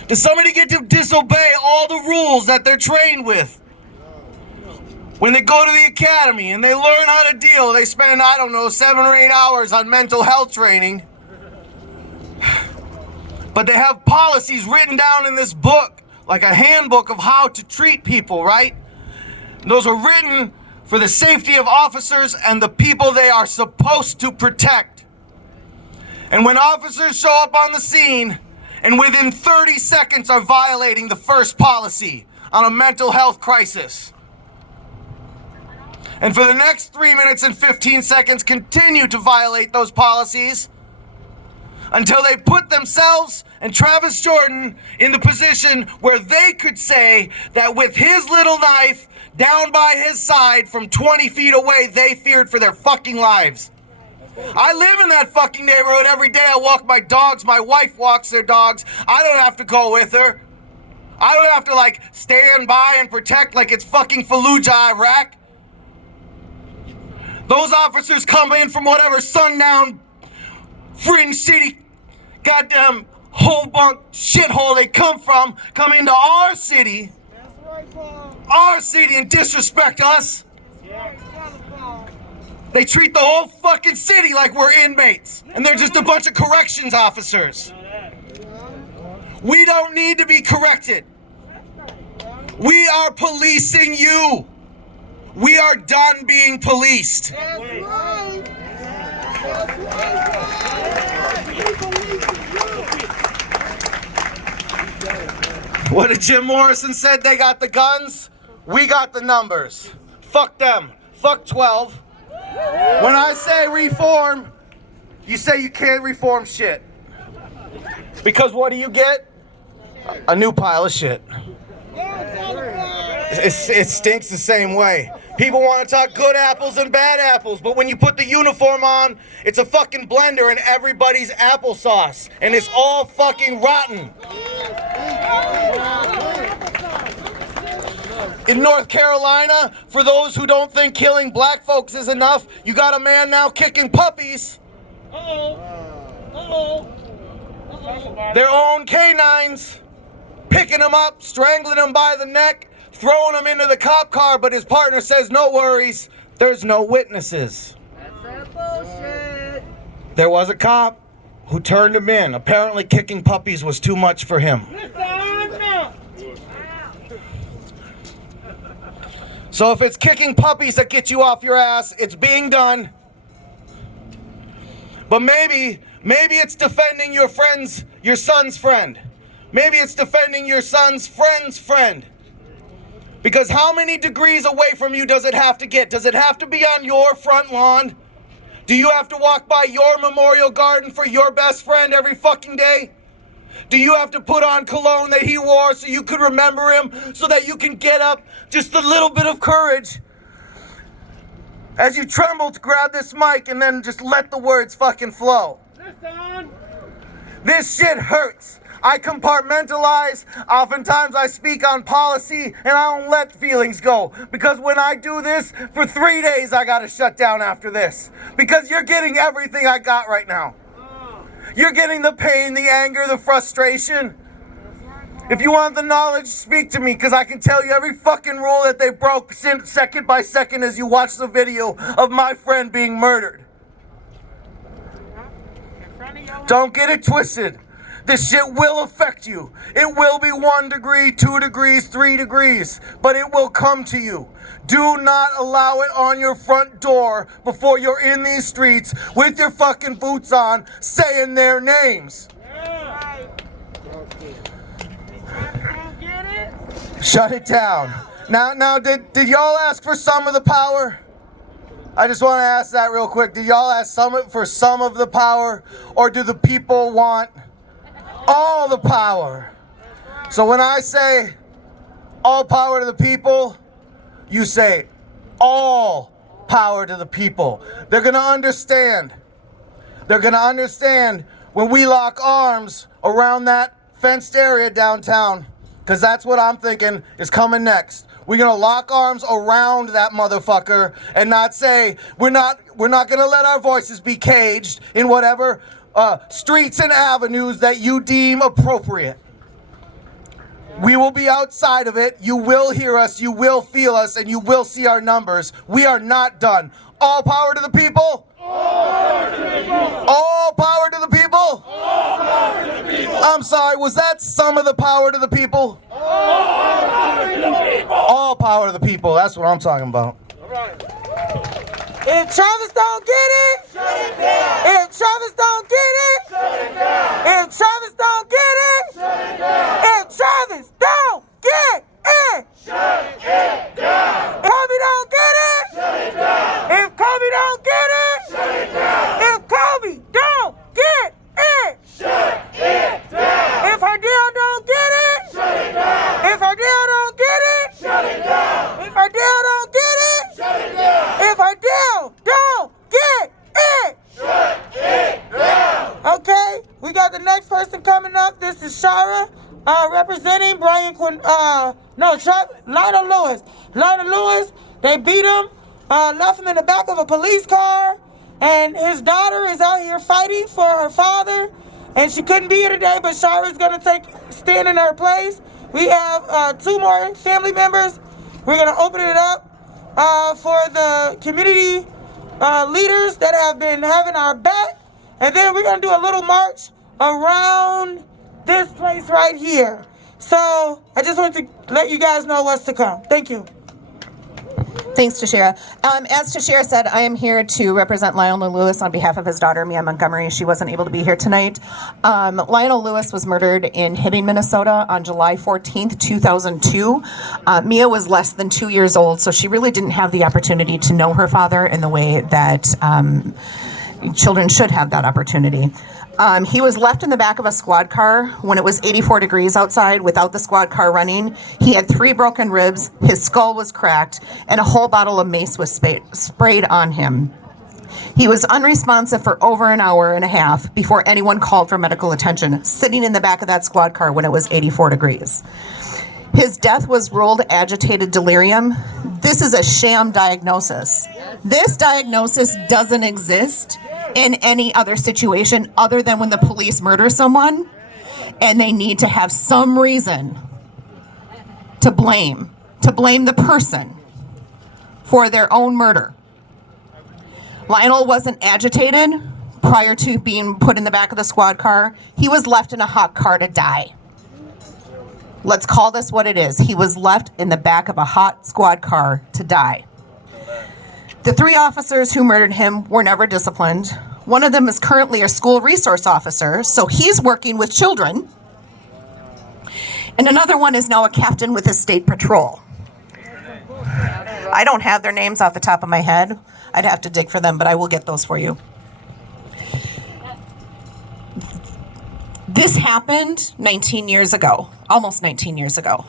Does somebody get to disobey all the rules that they're trained with? When they go to the academy and they learn how to deal, they spend, 7 or 8 hours on mental health training. But they have policies written down in this book, like a handbook of how to treat people, right? Those are written for the safety of officers and the people they are supposed to protect. And when officers show up on the scene and within 30 seconds are violating the first policy on a mental health crisis, and for the next 3 minutes and 15 seconds continue to violate those policies until they put themselves and Travis Jordan in the position where they could say that with his little knife down by his side from 20 feet away, they feared for their fucking lives. I live in that fucking neighborhood every day. I walk my dogs. My wife walks their dogs. I don't have to go with her. I don't have to stand by and protect like it's fucking Fallujah, Iraq. Those officers come in from whatever sundown fringe city goddamn whole bunk shithole they come into our city. Our city and disrespect us. They treat the whole fucking city like we're inmates. And they're just a bunch of corrections officers. We don't need to be corrected. We are policing you. We are done being policed. What did Jim Morrison said? They got the guns, we got the numbers. Fuck them. Fuck 12. When I say reform, you say you can't reform shit. Because what do you get? A new pile of shit. It stinks the same way. People want to talk good apples and bad apples, but when you put the uniform on, it's a fucking blender and everybody's applesauce. And it's all fucking rotten. In North Carolina, for those who don't think killing black folks is enough, you got a man now kicking puppies. their own canines, picking him up, strangling him by the neck, throwing him into the cop car, but his partner says, no worries, there's no witnesses. That's that bullshit. There was a cop who turned him in. Apparently kicking puppies was too much for him. So if it's kicking puppies that get you off your ass, it's being done. But maybe it's defending your son's friend. Maybe it's defending your son's friend's friend. Because how many degrees away from you does it have to get? Does it have to be on your front lawn? Do you have to walk by your memorial garden for your best friend every fucking day? Do you have to put on cologne that he wore so you could remember him, so that you can get up just a little bit of courage as you tremble to grab this mic and then just let the words fucking flow? This shit hurts. I compartmentalize. Oftentimes I speak on policy and I don't let feelings go. Because when I do this, for 3 days I gotta shut down after this. Because you're getting everything I got right now. You're getting the pain, the anger, the frustration. If you want the knowledge, speak to me, because I can tell you every fucking rule that they broke second by second as you watch the video of my friend being murdered. Don't get it twisted. This shit will affect you. It will be 1 degree, 2 degrees, 3 degrees, but it will come to you. Do not allow it on your front door before you're in these streets with your fucking boots on, saying their names. Shut it down. Now, did y'all ask for some of the power? I just want to ask that real quick. Did y'all ask for some of the power, or do the people want all the power? So when I say all power to the people, you say all power to the people. They're going to understand. They're going to understand when we lock arms around that fenced area downtown, because that's what I'm thinking is coming next. We're going to lock arms around that motherfucker and not say we're not going to let our voices be caged in whatever streets and avenues that you deem appropriate. We will be outside of it. You will hear us, you will feel us, and you will see our numbers. We are not done. All power to the people. All power to the people. All power to the people. All power to the people. I'm sorry, was that some of the power to the people? All power to the people. All power to the people. That's what I'm talking about. All right. If Travis don't get it, shut it down. If Travis don't get it, shut it down. If Travis don't get it, shut it down. If Travis don't get it, shut it down. If Kobe don't get it, shut it down. If Kobe don't get it, shut it down. If Kobe don't get it, shut it down. If Hardell don't get it, shut it down. If Hardell don't get it, shut it down. If Hardell don't get it, shut it down. If Hardell don't get it, shut it down. Okay, we got the next person coming up. This is Shara, representing Lionel Lewis. Lionel Lewis, they beat him, left him in the back of a police car, and his daughter is out here fighting for her father, and she couldn't be here today, but Shara's gonna stand in her place. We have 2 more family members. We're gonna open it up for the community leaders that have been having our back, and then we're gonna do a little march around this place right here. So I just wanted to let you guys know what's to come. Thank you. Thanks, Tashira. As Tashira said, I am here to represent Lionel Lewis on behalf of his daughter, Mia Montgomery. She wasn't able to be here tonight. Lionel Lewis was murdered in Hibbing, Minnesota on July 14th, 2002. Mia was less than 2 years old, so she really didn't have the opportunity to know her father in the way that children should have that opportunity. He was left in the back of a squad car when it was 84 degrees outside without the squad car running. He had 3 broken ribs, his skull was cracked, and a whole bottle of mace was sprayed on him. He was unresponsive for over an hour and a half before anyone called for medical attention, sitting in the back of that squad car when it was 84 degrees. His death was ruled agitated delirium. This is a sham diagnosis. This diagnosis doesn't exist in any other situation other than when the police murder someone and they need to have some reason to blame the person for their own murder. Lionel wasn't agitated prior to being put in the back of the squad car. He was left in a hot car to die. Let's call this what it is. He was left in the back of a hot squad car to die. The 3 officers who murdered him were never disciplined. One of them is currently a school resource officer, so he's working with children. And another one is now a captain with the state patrol. I don't have their names off the top of my head. I'd have to dig for them, but I will get those for you. This happened 19 years ago, almost 19 years ago.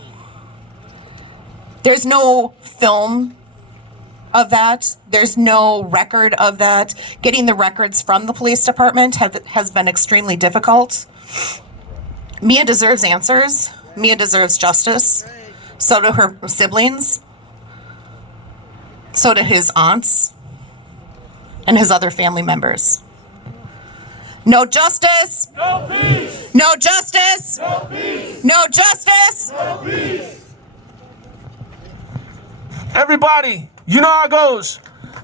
There's no film of that. There's no record of that. Getting the records from the police department has been extremely difficult. Mia deserves answers. Mia deserves justice. So do her siblings. So do his aunts and his other family members. No justice. No peace. No justice. No peace. No justice. No peace. Everybody, you know how it goes.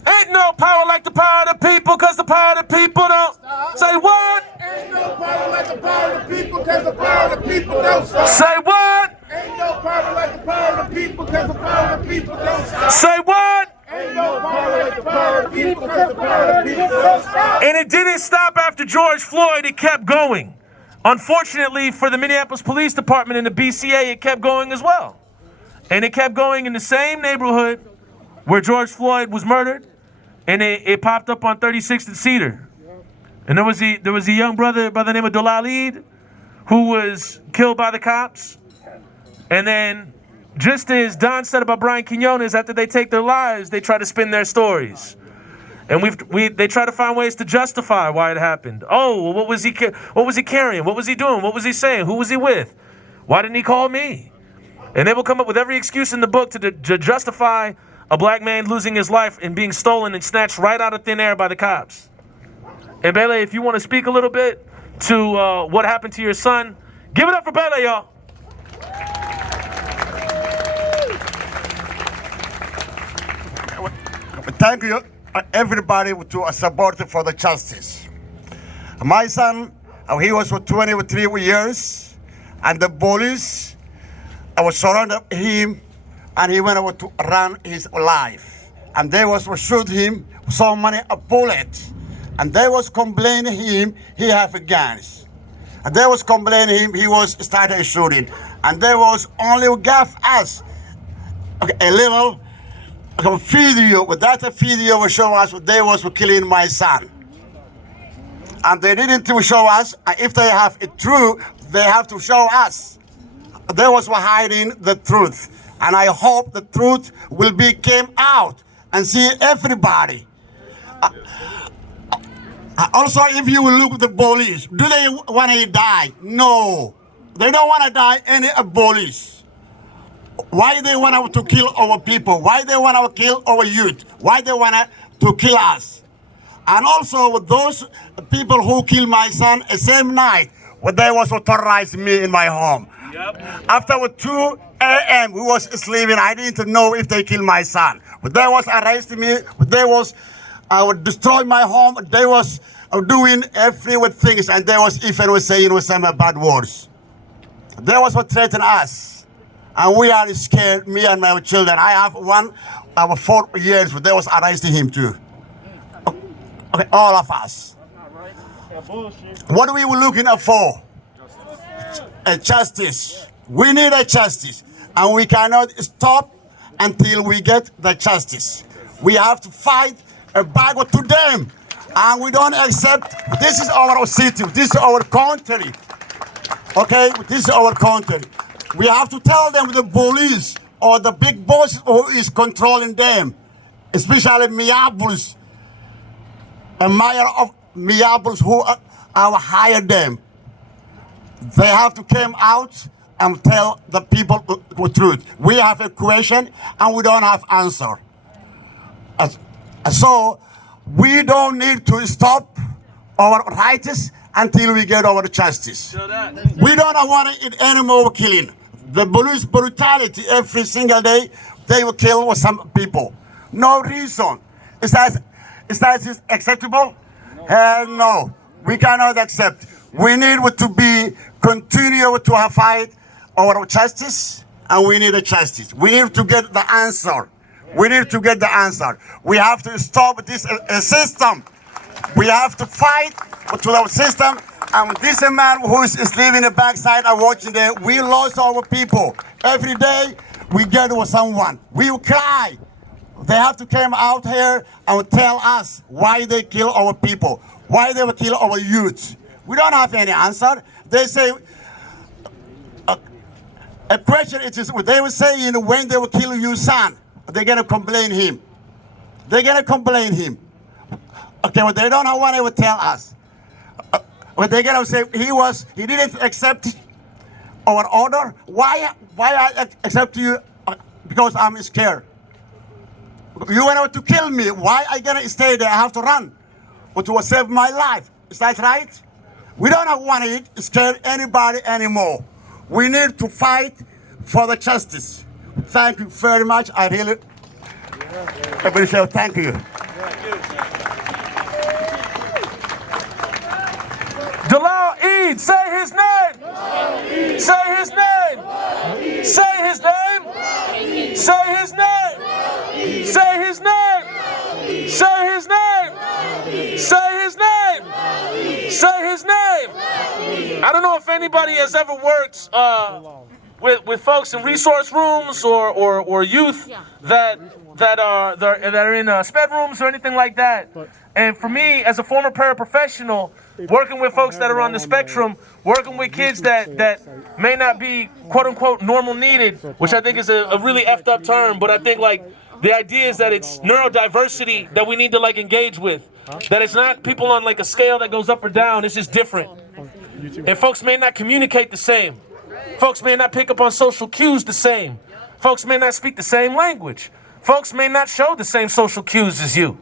Ain't no power like the power of the people, cause the power of the people don't say what? Ain't no power like the power of the people, cause the power of the people don't stop. Say what? Ain't no power like the power of the people, cause the power of the people don't stop. Say what? Ain't no power like the power of the people, cause the power of the people don't stop. And it didn't stop after George Floyd, it kept going. Unfortunately for the Minneapolis Police Department and the BCA, it kept going as well. And it kept going in the same neighborhood where George Floyd was murdered, and it popped up on 36th and Cedar. And there was a young brother by the name of Dolalid who was killed by the cops. And then, just as Don said about Brian Quinones, after they take their lives, they try to spin their stories. And they try to find ways to justify why it happened. Oh, well, what was he carrying? What was he doing? What was he saying? Who was he with? Why didn't he call me? And they will come up with every excuse in the book to justify a black man losing his life and being stolen and snatched right out of thin air by the cops. And Bele, if you want to speak a little bit to what happened to your son, give it up for Bele, y'all. Thank you, everybody, to support for the justice. My son, he was for 23 years, and the police was surrounded him, and he went over to run his life. And they was to shoot him so many bullets. And they was complaining him he have guns. And they was complaining him he was started shooting. And they was only gave us a little video. But that video was show us they was killing my son. And they didn't show us. If they have it true, they have to show us. They was hiding the truth. And I hope the truth will came out and see everybody. Also, if you look at the police, do they want to die? No. They don't want to die any police. Why they want to kill our people? Why they want to kill our youth? Why they want to kill us? And also those people who killed my son the same night, they was to terrorize me in my home. Yep. After 2 a.m. we was sleeping. I didn't know if they killed my son. But they was arresting me. But they was would destroy my home. They was doing every things, and they was even saying some bad words. They was threatening us, and we are scared. Me and my children. I have one 4 years. But they was arresting him too. Okay, all of us. What we were looking for? A justice. We need a justice, and we cannot stop until we get the justice. We have to fight back to them, and we don't accept. This is our city. This is our country. Okay, this is our country. We have to tell them the police or the big boss who is controlling them, especially Minneapolis, a mayor of Minneapolis who hired them. They have to come out and tell the people the truth. We have a question and we don't have answer. So we don't need to stop our rights until we get our justice. We don't want any more killing. The police brutality every single day, they will kill some people. No reason. Is that acceptable? Hell no. We cannot accept. We need to continue to fight our justice, and we need a justice. We need to get the answer. We need to get the answer. We have to stop this system. We have to fight to our system. And this man who is living in the backside and watching there, we lost our people. Every day we get with someone. We will cry. They have to come out here and tell us why they kill our people, why they will kill our youth. We don't have any answer. They say, a question is, they will say, when they will kill your son, they're going to complain him. They're going to complain him. Okay, well, they don't know what they will tell us. But they're going to say, he didn't accept our order. Why I accept you? Because I'm scared. You want to kill me. Why I going to stay there? I have to run. But to save my life. Is that right? We don't want to scare anybody anymore. We need to fight for the justice. Thank you very much. I really appreciate it. Thank you. Dalal Eid, say his name. Say his name. Say his name. Say his name. Say his name. Say his name. Say his name. Say his name. I don't know if anybody has ever worked with folks in resource rooms or youth that are in sped rooms or anything like that. And for me, as a former paraprofessional, working with folks that are on the spectrum, working with kids that may not be quote-unquote normal needed, which I think is a really effed up term, but I think like the idea is that it's neurodiversity that we need to like engage with. That it's not people on like a scale that goes up or down, it's just different. And folks may not communicate the same. Folks may not pick up on social cues the same. Folks may not speak the same language. Folks may not show the same social cues as you.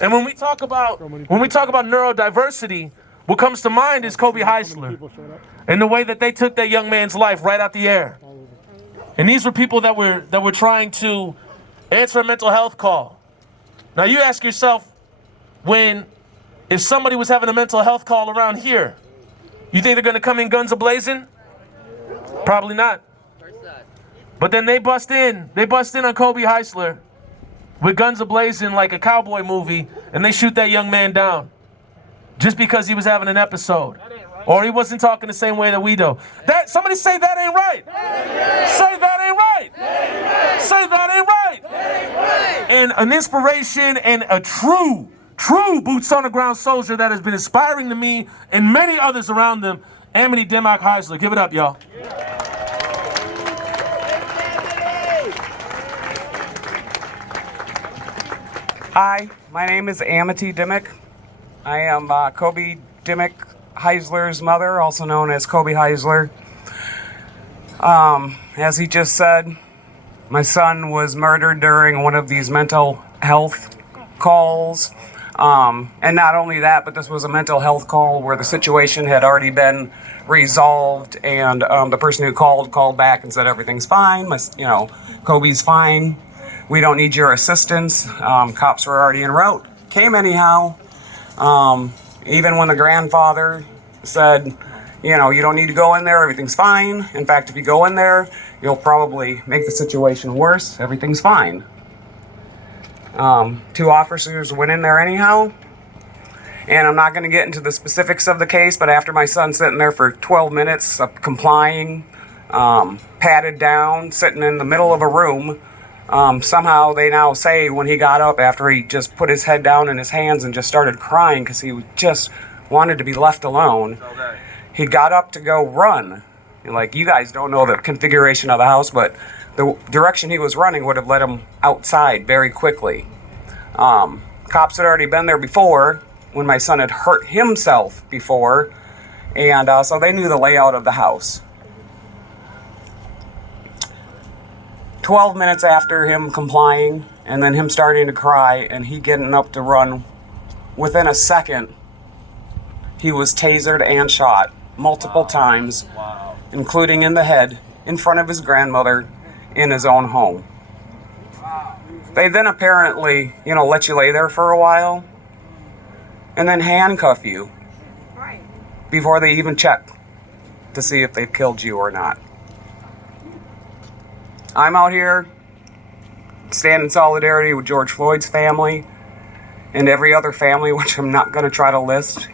And when we talk about neurodiversity, what comes to mind is Kobe Heisler and the way that they took that young man's life right out the air. And these were people that were trying to answer a mental health call. Now you ask yourself, if somebody was having a mental health call around here, you think they're going to come in guns a-blazing? Probably not. But then they bust in on Kobe Heisler with guns a-blazing like a cowboy movie, and they shoot that young man down just because he was having an episode or he wasn't talking the same way that we do. Somebody say that ain't right. Say that ain't right. Say that ain't right. And an inspiration and a true boots on the ground soldier that has been inspiring to me and many others around them, Amity Dimmock Heisler. Give it up, y'all. Hi, my name is Amity Dimmock. I am Kobe Dimmock Heisler's mother, also known as Kobe Heisler. As he just said, my son was murdered during one of these mental health calls. And not only that, but this was a mental health call where the situation had already been resolved, and the person who called back and said everything's fine. Kobe's fine. We don't need your assistance. Cops were already en route. Came anyhow. Even when the grandfather said, you don't need to go in there, everything's fine. In fact, if you go in there, you'll probably make the situation worse. Everything's fine. 2 officers went in there anyhow. And I'm not going to get into the specifics of the case, but after my son sitting there for 12 minutes complying, patted down, sitting in the middle of a room, somehow they now say when he got up after he just put his head down in his hands and just started crying because he just wanted to be left alone, he got up to go run. Like, you guys don't know the configuration of the house, but the direction he was running would have led him outside very quickly. Cops had already been there before when my son had hurt himself before, and so they knew the layout of the house. 12 minutes after him complying and then him starting to cry and he getting up to run, within a second he was tasered and shot multiple times, including in the head, in front of his grandmother in his own home. They then apparently, let you lay there for a while and then handcuff you before they even check to see if they've killed you or not. I'm out here stand in solidarity with George Floyd's family and every other family, which I'm not going to try to list.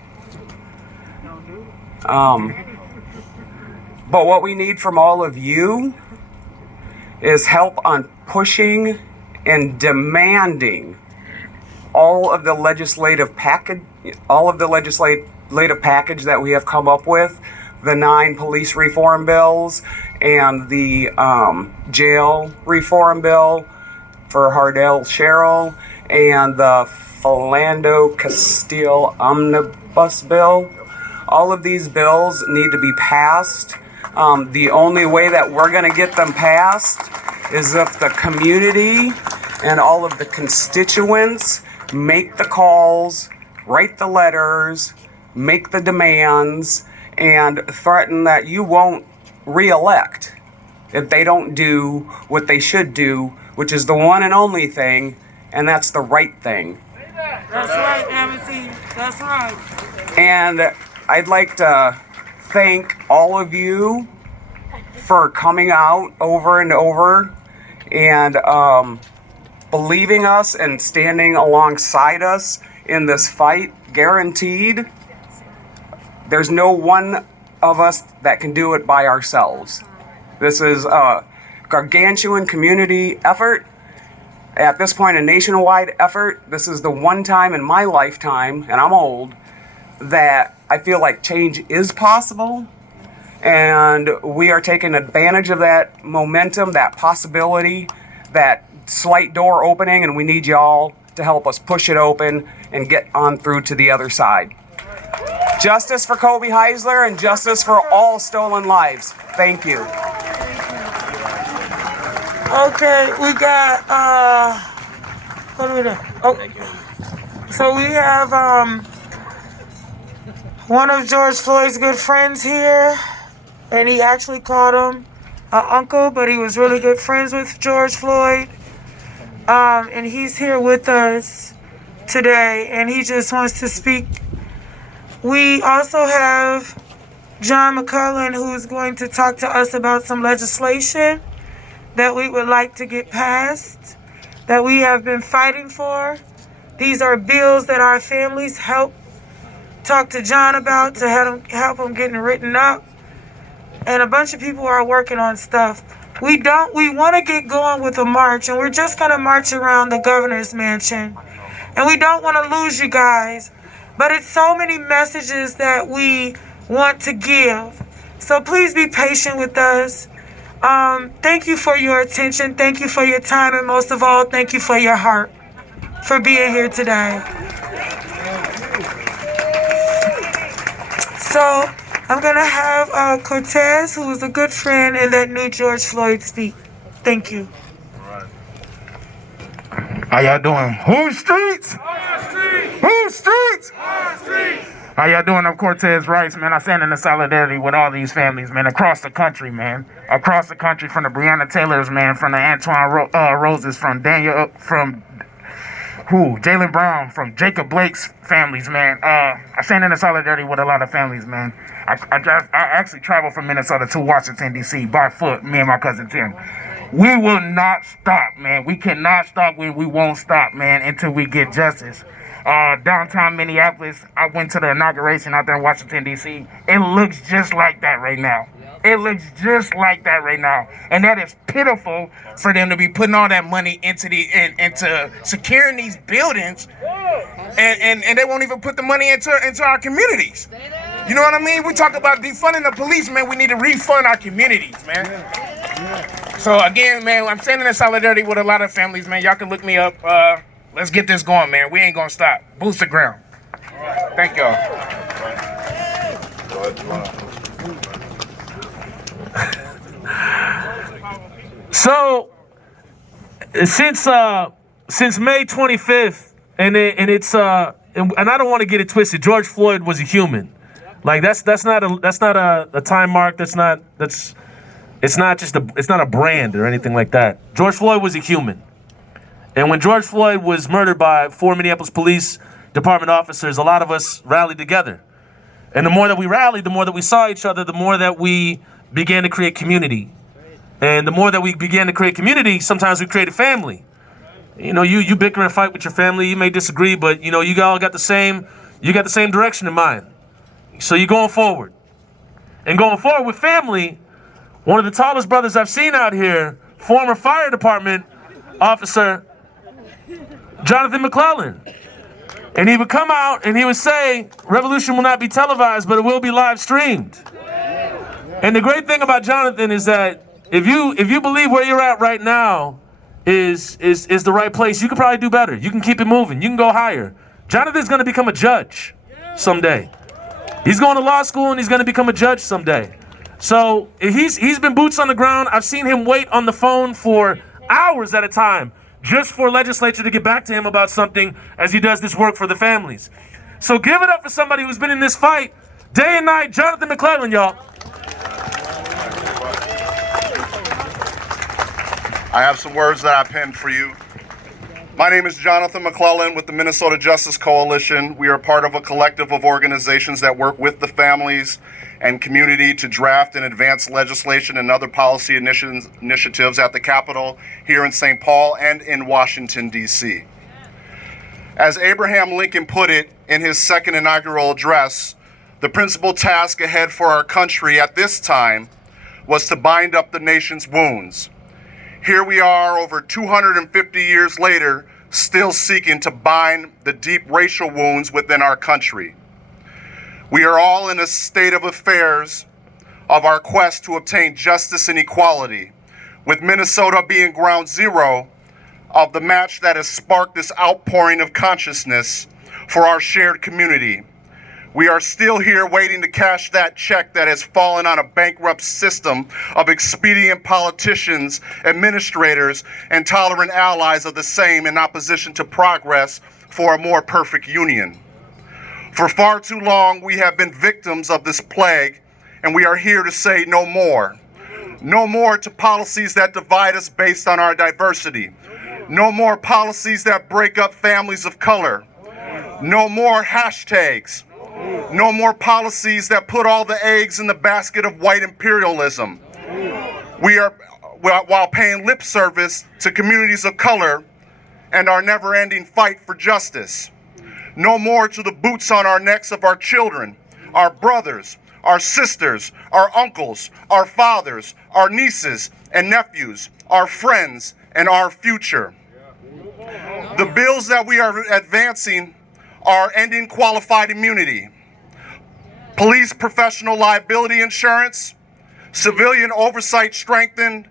But what we need from all of you is help on pushing and demanding all of the legislative package that we have come up with, the 9 police reform bills and the jail reform bill for Hardell Sherrill and the Philando Castile omnibus bill. All of these bills need to be passed. The only way that we're going to get them passed is if the community and all of the constituents make the calls, write the letters, make the demands, and threaten that you won't re-elect if they don't do what they should do, which is the one and only thing, and that's the right thing. That's right, Amity. That's right. And I'd like to thank all of you for coming out over and over and believing us and standing alongside us in this fight. Guaranteed, there's no one of us that can do it by ourselves. This is a gargantuan community effort. At this point, a nationwide effort. This is the one time in my lifetime, and I'm old, that I feel like change is possible. And we are taking advantage of that momentum, that possibility, that slight door opening, and we need y'all to help us push it open and get on through to the other side. Justice for Kobe Heisler and justice for all stolen lives. Thank you. Okay, we got, what do we do? Oh, so we have, one of George Floyd's good friends here, and he actually called him an uncle, but he was really good friends with George Floyd. And he's here with us today, and he just wants to speak. We also have John McCullen, who's going to talk to us about some legislation that we would like to get passed, that we have been fighting for. These are bills that our families help talk to John about to help him getting written up. And a bunch of people are working on stuff. We want to get going with a march, and we're just going to march around the governor's mansion. And we don't want to lose you guys, but it's so many messages that we want to give. So please be patient with us. Thank you for your attention. Thank you for your time. And most of all, thank you for your heart for being here today. So I'm going to have Cortez, who is a good friend, and let new George Floyd speak. Thank you. How y'all doing? Who's streets? Who's streets? How y'all doing? I'm Cortez Rice, man. I stand in solidarity with all these families, man, across the country, man. Across the country, from the Breonna Taylors, man, from the Antoine Roses, from Daniel, from Jaylen Brown, from Jacob Blake's families, man. I stand in solidarity with a lot of families, man. I actually traveled from Minnesota to Washington, D.C. by foot, me and my cousin Tim. We will not stop, man. We cannot stop. We won't stop, man, until we get justice. Downtown Minneapolis, I went to the inauguration out there in Washington, D.C. It looks just like that right now. It looks just like that right now. And that is pitiful for them to be putting all that money into securing these buildings, and they won't even put the money into our communities. You know what I mean? We talk about defunding the police, man. We need to refund our communities, man. So again, man, I'm standing in solidarity with a lot of families, man. Y'all can look me up. Let's get this going, man. We ain't gonna stop. Boost the ground. Thank y'all. So, since May 25th, and it's and I don't want to get it twisted. George Floyd was a human. Like that's not a time mark. It's not a brand or anything like that. George Floyd was a human. And when George Floyd was murdered by 4 Minneapolis Police Department officers, a lot of us rallied together. And the more that we rallied, the more that we saw each other, the more that we began to create community. And the more that we began to create community, sometimes we created family. You know, you bicker and fight with your family, you may disagree, but you know, you all got the same direction in mind. So you're going forward. And going forward with family, one of the tallest brothers I've seen out here, former fire department officer, Jonathan McClellan. And he would come out and he would say, revolution will not be televised, but it will be live streamed. And the great thing about Jonathan is that if you believe where you're at right now is the right place, you can probably do better. You can keep it moving. You can go higher. Jonathan's going to become a judge someday. He's going to law school and he's going to become a judge someday. So he's been boots on the ground. I've seen him wait on the phone for hours at a time just for legislature to get back to him about something as he does this work for the families. So give it up for somebody who's been in this fight day and night, Jonathan McClellan, y'all. I have some words that I penned for you. My name is Jonathan McClellan with the Minnesota Justice Coalition. We are part of a collective of organizations that work with the families and community to draft and advance legislation and other policy initiatives at the Capitol here in St. Paul and in Washington, D.C. As Abraham Lincoln put it in his second inaugural address, the principal task ahead for our country at this time was to bind up the nation's wounds. Here we are over 250 years later, still seeking to bind the deep racial wounds within our country. We are all in a state of affairs of our quest to obtain justice and equality, with Minnesota being ground zero of the match that has sparked this outpouring of consciousness for our shared community. We are still here waiting to cash that check that has fallen on a bankrupt system of expedient politicians, administrators, and tolerant allies of the same in opposition to progress for a more perfect union. For far too long, we have been victims of this plague, and we are here to say no more. No more to policies that divide us based on our diversity. No more policies that break up families of color. No more hashtags. No more policies that put all the eggs in the basket of white imperialism. We are, while paying lip service to communities of color and our never-ending fight for justice. No more to the boots on our necks of our children, our brothers, our sisters, our uncles, our fathers, our nieces and nephews, our friends, and our future. The bills that we are advancing are ending qualified immunity, police professional liability insurance, civilian oversight strengthened,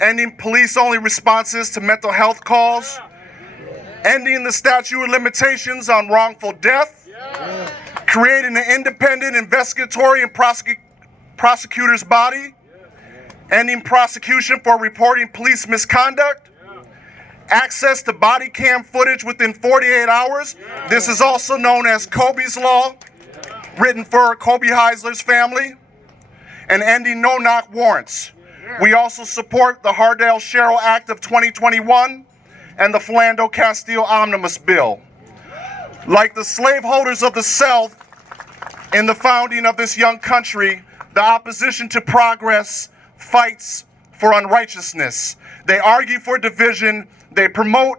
ending police-only responses to mental health calls, ending the statute of limitations on wrongful death, creating an independent investigatory and prosecutor's body, ending prosecution for reporting police misconduct, access to body cam footage within 48 hours. This is also known as Kobe's Law, written for Kobe Heisler's family, and ending no-knock warrants. We also support the Hardale-Sherrill Act of 2021 and the Philando-Castile Omnibus Bill. Like the slaveholders of the South in the founding of this young country, the opposition to progress fights for unrighteousness. They argue for division. They promote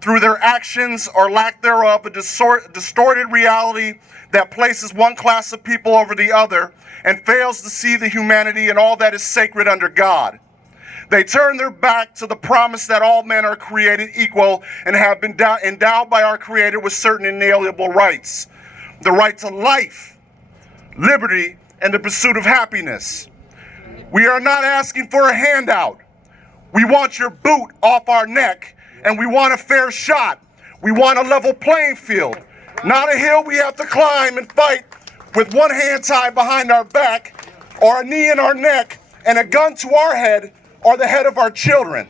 through their actions or lack thereof a distorted reality that places one class of people over the other and fails to see the humanity and all that is sacred under God. They turn their back to the promise that all men are created equal and have been endowed by our Creator with certain inalienable rights. The right to life, liberty, and the pursuit of happiness. We are not asking for a handout. We want your boot off our neck, and we want a fair shot. We want a level playing field, not a hill we have to climb and fight with one hand tied behind our back, or a knee in our neck, and a gun to our head, or the head of our children.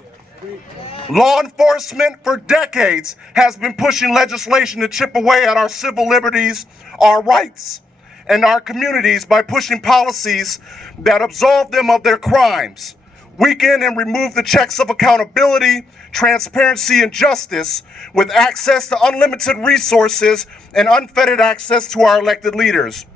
Law enforcement for decades has been pushing legislation to chip away at our civil liberties, our rights, and our communities by pushing policies that absolve them of their crimes, weaken and remove the checks of accountability, transparency, and justice, with access to unlimited resources and unfettered access to our elected leaders.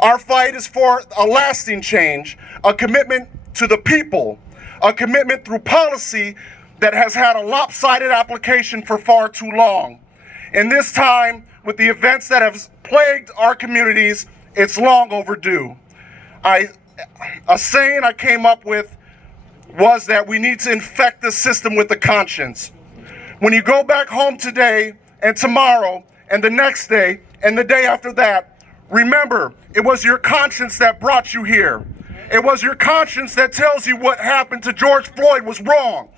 Our fight is for a lasting change, a commitment to the people, a commitment through policy that has had a lopsided application for far too long. In this time, with the events that have plagued our communities, it's long overdue. A saying I came up with was that we need to infect the system with the conscience. When you go back home today and tomorrow and the next day and the day after that, remember, it was your conscience that brought you here. It was your conscience that tells you what happened to George Floyd was wrong.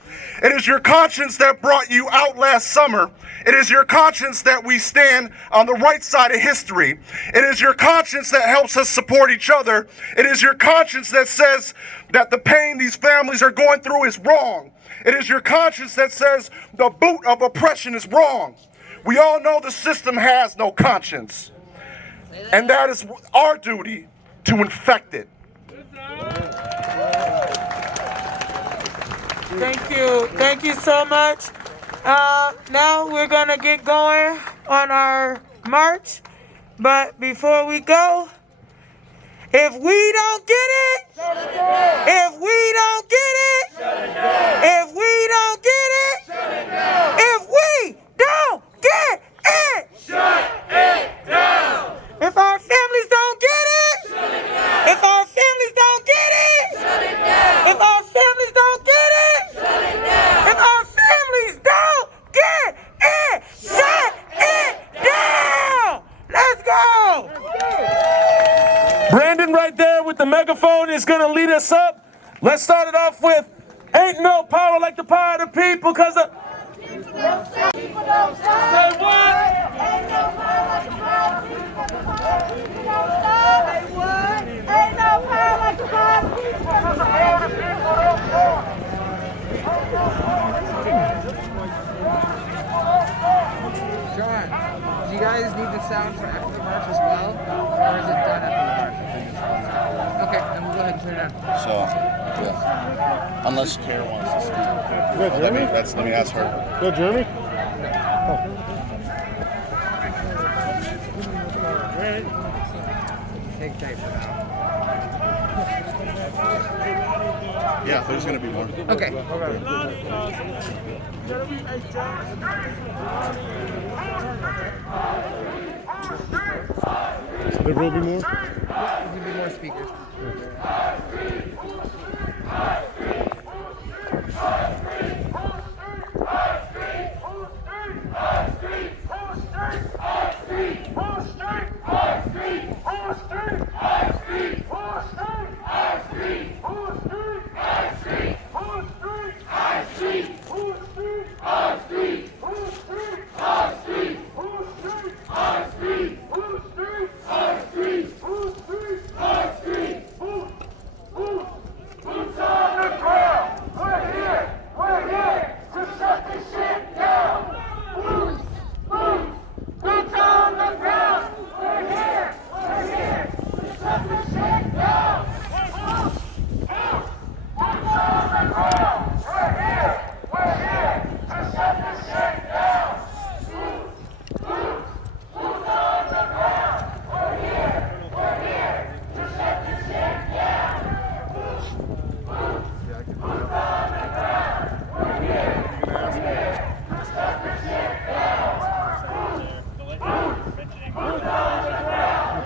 It is your conscience that brought you out last summer. It is your conscience that we stand on the right side of history. It is your conscience that helps us support each other. It is your conscience that says that the pain these families are going through is wrong. It is your conscience that says the boot of oppression is wrong. We all know the system has no conscience. And that is our duty, to infect it. Thank you so much. Now we're gonna get going on our march, but before we go, if we don't get it, if we don't get it, if we don't get it, if we don't get it, shut it down. If our families don't get it, if our families don't get it, if our families don't get it, if our families don't get it, shut it down. Let's go. Brandon right there with the megaphone is going to lead us up. Let's start it off with ain't no power like the power of the people, because of... People don't stop. People don't stop. Say what? Ain't no power like the power of the people. People don't stop. Say what? Ain't no power like the power of the people. Because the power of the people don't stop. John, do you guys need the sound for after the march as well? Or is it done after the march? Okay, then we'll go ahead and turn it on. So, yeah. Unless Kara wants to speak. Good, Jeremy? Let me ask her. Good, Jeremy? Take tape for now. Yeah, there's going to be more. Okay. So there will be more? There'll be more speakers.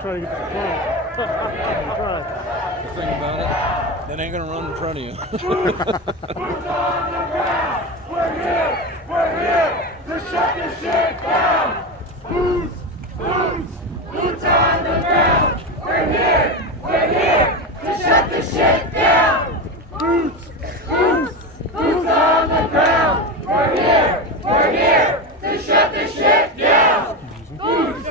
Trying to get the phone. The thing about it, that ain't gonna run in front of you. We're here to shut this shit down. Boots on the ground. We're here to shut this shit down. Boots on the ground. We're here to shut this shit down. Boots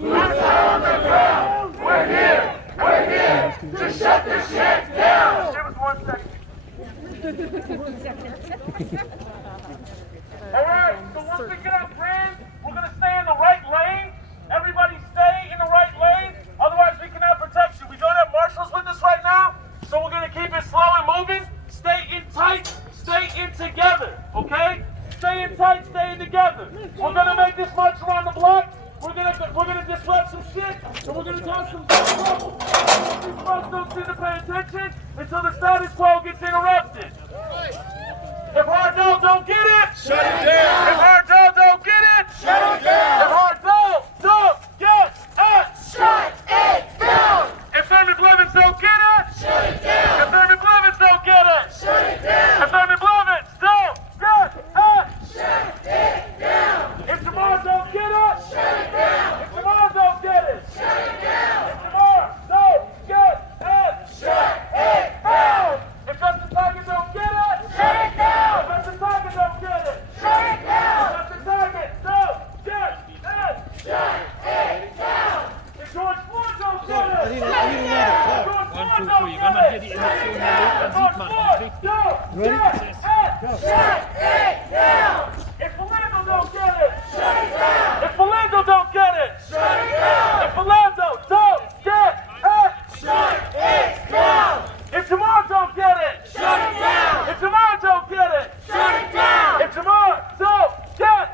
on the ground. We're here to shut this shit down. All right, so once we get our friends, we're going to stay in the right lane. Everybody stay in the right lane, otherwise we cannot protect you. We don't have marshals with us right now, so we're going to keep it slow and moving. Stay in tight, stay in together, okay? Stay in tight, stay in together. We're going to make this march around the block. We're gonna disrupt some shit, and we're gonna cause some trouble. These folks don't seem to pay attention until the status quo gets interrupted. If hard dog don't get it, shut it down. If hard dog don't get it, shut it down. If hard dog don't get it, shut it down. If Family Blevins don't get it, shut it down. If Family Blevins don't get it, shut it down. If Family Blevins don't get it, shut it down. If Jamar don't get it, shut it down. If Jamar don't get it, shut it down. If Jamar don't get it, shut it down. If Justice Tiger don't get it, shut it down. If Justice Tiger don't get it, shut it down. If Justice Tiger don't get it, shut it down. If George Floyd don't get it, shut it down. George Floyd don't get it, shut it down. George Floyd don't get it, shut it down. If Philando don't get it, shut it down. If Philando don't get it, shut it down. If Philando don't get it, shut it down. If Jamar don't get it, shut it down. If Jamar don't get it, shut it down. If Jamar don't get it,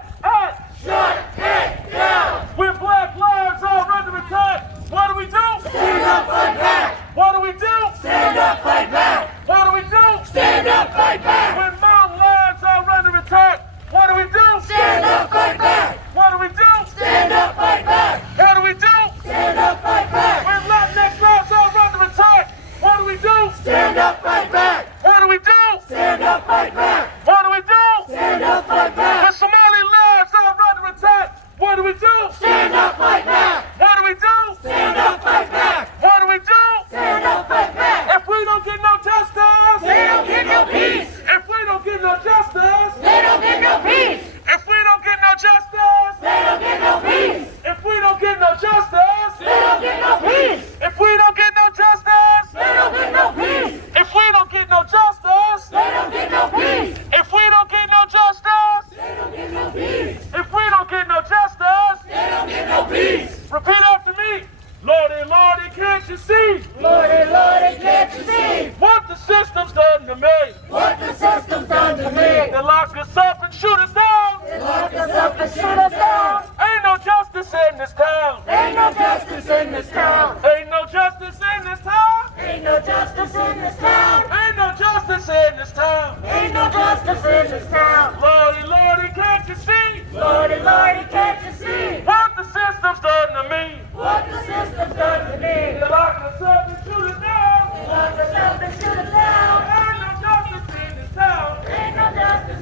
shut it down. When Black lives are under attack, what do we do? Stand up, fight back. What do we do? Stand up, fight back. What do we do? Stand up, fight back. When Mount lives are under attack, what do we do? Stand up, fight back. What do we do? Stand up, fight back. What do we do? Stand up, fight back. When Latinx lives are under attack, what do we do? Stand up, fight back. What do we do? Stand up, fight back. What do we do? Stand up, fight back. When Somali lives are under attack, what do we do? Stand up, fight back. What do we do? Stand up, fight back. What do we do? Stand up, fight back. If we don't get no justice, they don't get no peace. If we don't get no justice, they don't get no peace. If we don't get no justice, they don't get no peace. If we don't get no justice, they don't get no peace. If we don't get no justice, they don't get no peace. If we don't get no justice, they don't get no peace. If we don't get no justice, they don't get no peace. If we don't get no justice, they don't get no peace. Repeat after me. Lordy, Lordy, can't you see? Lordy, Lordy, can't you see? What the system's done to me. What the system's done to me. They lock us up and shoot us down. They lock us up and shoot us down. Ain't no justice in this town. Ain't no justice in this town. Ain't no justice in this town. Ain't no justice in this town. Ain't no justice in this town. Ain't no justice in this town. Lordy, Lordy, can't you see? Lordy, Lordy, can't you see? What the system's done to me. What the system's done to me. They lock us up and shoot us down. They lock us up and shoot us down. Ain't no justice in this town. Ain't no justice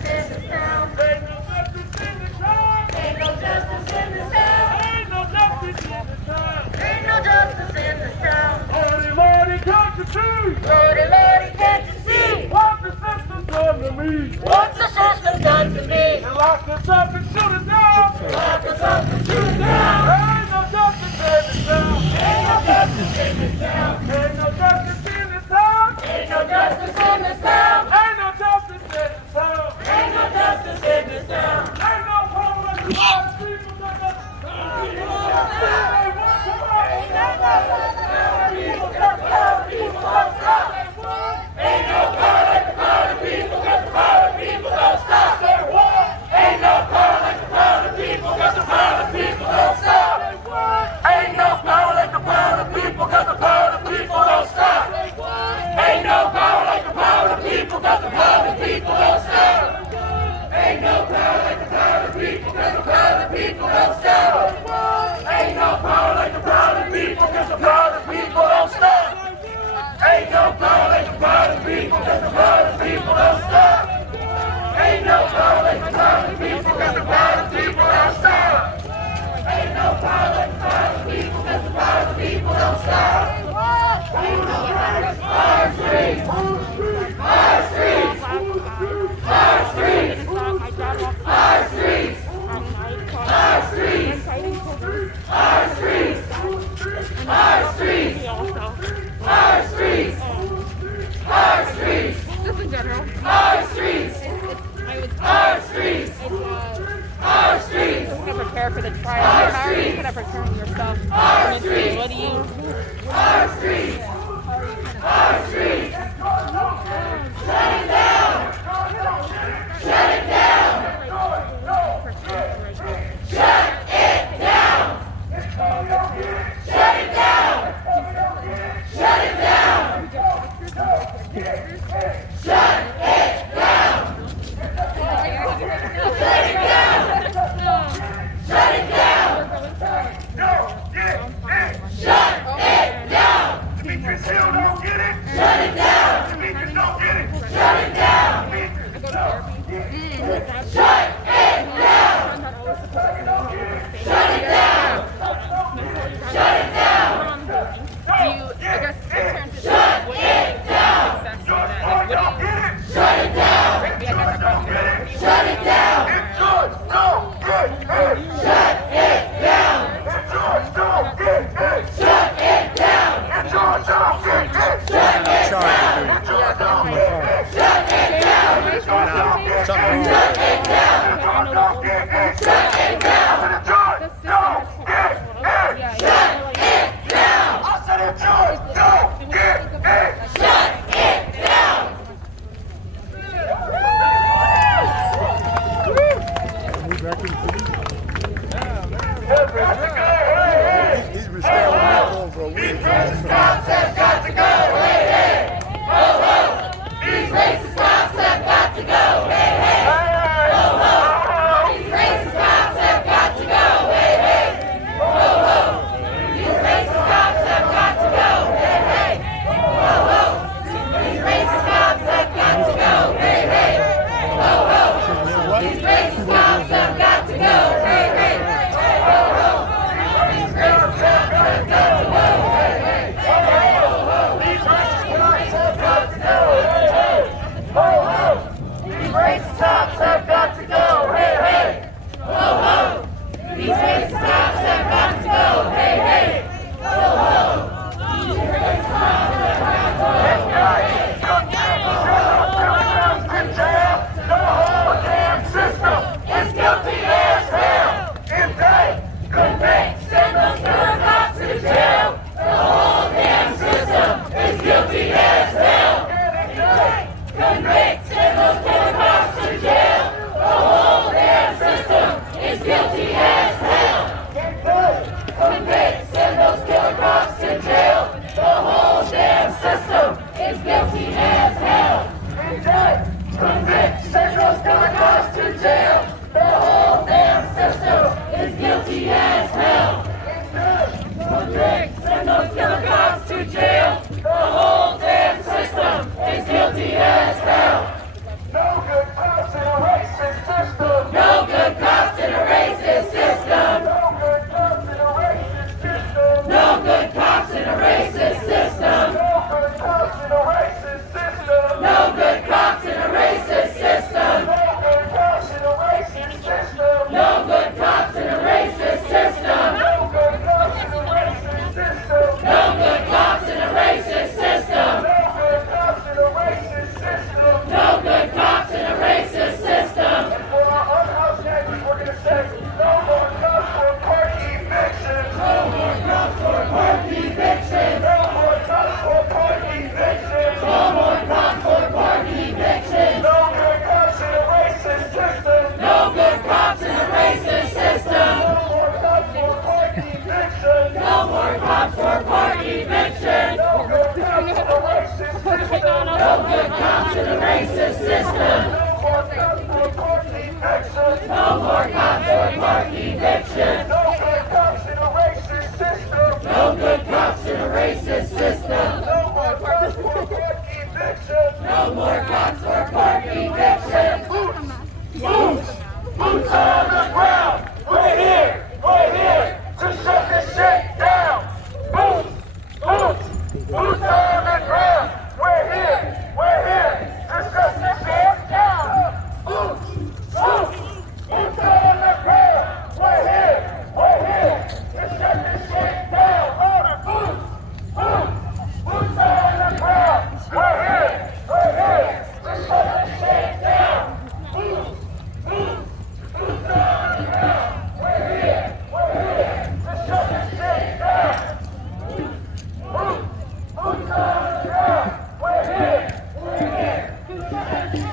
in this town. Ain't no justice in this town. Ain't no justice in this town. Ain't no justice in this town. Ain't no justice in this town. Lordy, Lordy, can't you see? Lordy, Lordy, can't you see? What the system's done to me. What the system's done to me. They lock us up and shoot us down. They lock us up and shoot us down. Ain't no justice in this town. Ain't no justice in this town. Ain't no justice in this town. Ain't no justice in this town. Ain't no justice in this town. Ain't no justice in this town. Ain't no problem with the people that got ain't no power like the power of people, cause the power of people don't stop. Ain't no power like the power of people, cause the power of people don't stop. Ain't no power like the power of people, cause the power of people don't stop. Ain't no power like the power of people, cause the power of people don't stop. Ain't no power like the power of people, cause the power of people don't stop. Ain't no power like the power of people, cause the power of people don't stop. Ain't no power like the power of people, cause the power of people don't stop. Ain't no power like the power of people, cause the power of people don't stop. Ain't no power like the power of people, cause the power of people don't stop. Ain't no power like the power of streets. Our streets. Our streets. Our streets. Our streets. Our streets. Our streets. Our streets. Our streets. for the trial. How are you kind of preparing yourself? What do you? Our streets! Our streets! Shut it down! Shut it down! Shut it down! Shut it down! Shut it down! Shut it down! Shut it down! Shut it down! Shut it down! Demetrius still don't get it! Shut it down! Demetrius don't get it! Shut it down! Shut it down! Shut it down! Shut it down! Do you, I guess, in terms of Shut what it down! success in that, like, what do you? Shut it down! Shut it down! Shut it down! Shut it down! Shut it down!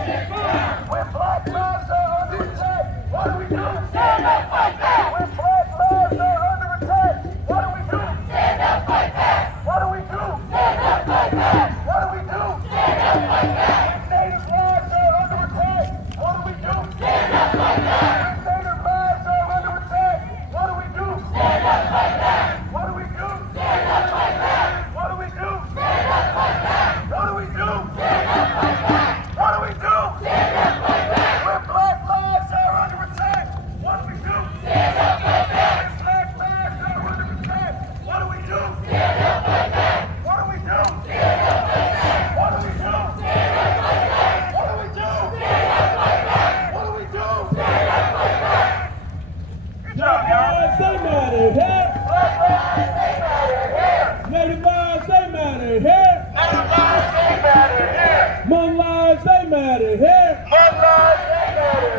When black lives are under attack, what do we do? Stand up, fight back. When black lives are under attack, what do we do? Stand up, fight back. What do we do? Stand up, fight back. What do we do? Stand up, fight back. When native lives are under attack, what do we do? Stand up, fight back. When native lives are under attack, what do we do? Stand up, fight back. What do we do? Stand up, fight back. What do we do? Stand up, fight back. What do we do? Stand up, fight back. What do we do? Stand up, fight back. When black lives are under attack, what do we do? Stand up, fight back. When black lives are under attack, what do we do? Stand up, fight back. What do we do? Stand up, fight back. What do we do? Stand up, fight back. What do we do? Stand up, fight back. What do we do? Stand up, fight back. Good job, y'all. They matter here. Black lives, they matter here. Native lives, they matter here. Native lives, they matter here. Hmong lives, they matter here. Hmong lives, they matter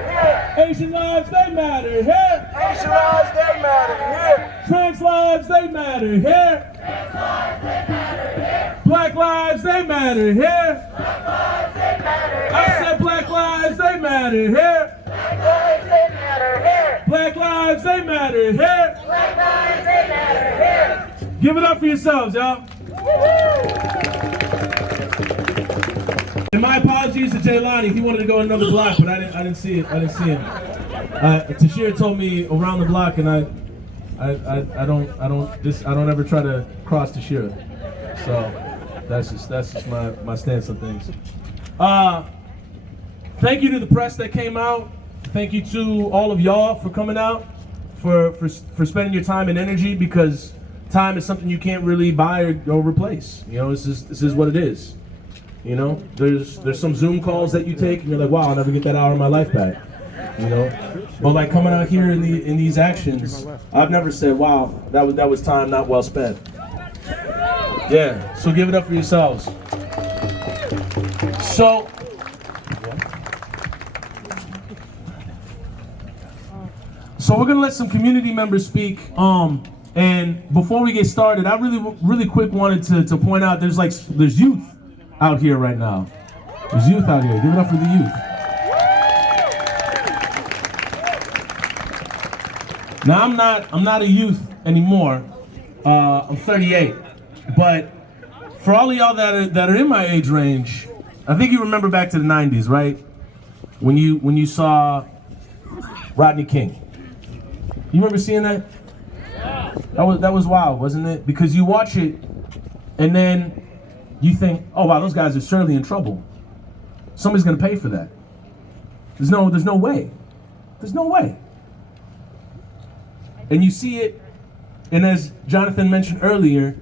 here. Asian lives, they matter here. Asian lives, they matter here. Trans lives, they matter here. Trans lives, they matter here. Black lives, they matter here. Black lives, they matter here. I said black lives, they matter here. Black lives, they matter here. Black lives, they matter here. Black lives, they matter here. Give it up for yourselves, y'all. And my apologies to Jaylani. He wanted to go another block, but I didn't see it. I didn't see him. Tashir told me around the block, and I don't ever try to cross Tashir. So that's just my stance on things. Thank you to the press that came out. Thank you to all of y'all for coming out, for spending your time and energy, because time is something you can't really buy or replace. You know, this is what it is. You know, there's some Zoom calls that you take and you're like, wow, I'll never get that hour of my life back. You know, but like coming out here in these actions, I've never said, wow, that was time not well spent. Yeah, so give it up for yourselves. So we're gonna let some community members speak. And before we get started, I really quick wanted to point out there's youth out here right now. There's youth out here. Give it up for the youth. Now I'm not a youth anymore. I'm 38. But for all of y'all that are in my age range, I think you remember back to the 90s, right? When you saw Rodney King. You remember seeing that? That was wild, wasn't it? Because you watch it and then you think, oh wow, those guys are surely in trouble. Somebody's gonna pay for that. There's no way. There's no way. And you see it, and as Jonathan mentioned earlier,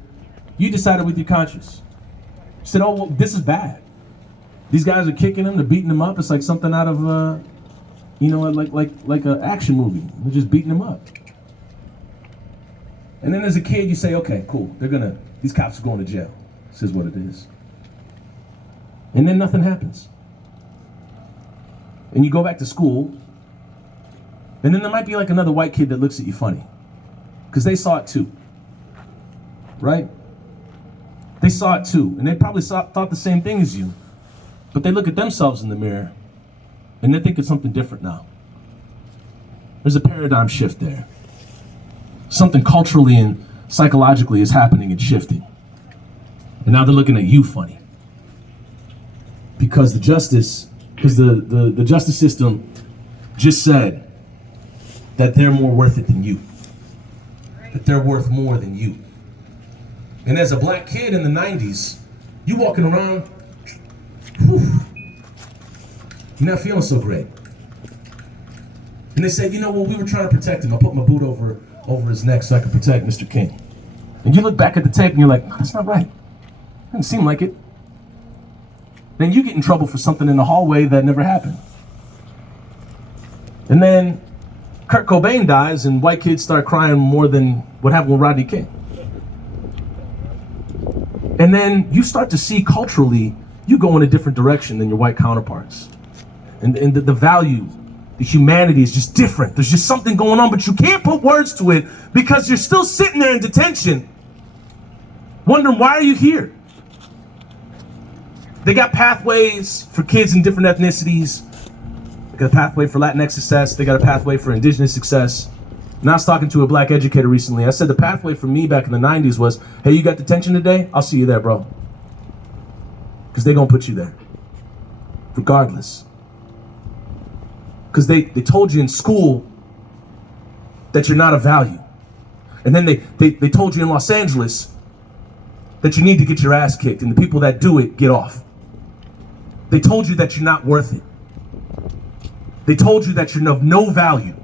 you decided with your conscience. You said, oh well, this is bad. These guys are kicking them, they're beating them up. It's like something out of like an action movie. They're just beating them up. And then as a kid, you say, okay, cool. These cops are going to jail. This is what it is. And then nothing happens. And you go back to school, and then there might be like another white kid that looks at you funny. Because they saw it too. Right? They saw it too. And they probably thought the same thing as you. But they look at themselves in the mirror, and they think it's something different now. There's a paradigm shift there. Something culturally and psychologically is happening and shifting. And now they're looking at you funny. Because the justice system just said that they're more worth it than you. That they're worth more than you. And as a black kid in the 90s, you walking around, whew, you're not feeling so great. And they said, you know what, we were trying to protect him. I put my boot over his neck so I could protect Mr. King. And you look back at the tape and you're like, no, that's not right. Doesn't seem like it. Then you get in trouble for something in the hallway that never happened. And then Kurt Cobain dies and white kids start crying more than what happened with Rodney King. And then you start to see culturally, you go in a different direction than your white counterparts. And the value, the humanity is just different. There's just something going on, but you can't put words to it because you're still sitting there in detention, wondering, why are you here? They got pathways for kids in different ethnicities. They got a pathway for Latinx success. They got a pathway for indigenous success. And I was talking to a black educator recently. I said the pathway for me back in the 90s was, hey, you got detention today? I'll see you there, bro. Because they're going to put you there. Regardless. Because they told you in school that you're not of value. And then they told you in Los Angeles that you need to get your ass kicked, and the people that do it get off. They told you that you're not worth it. They told you that you're of no value.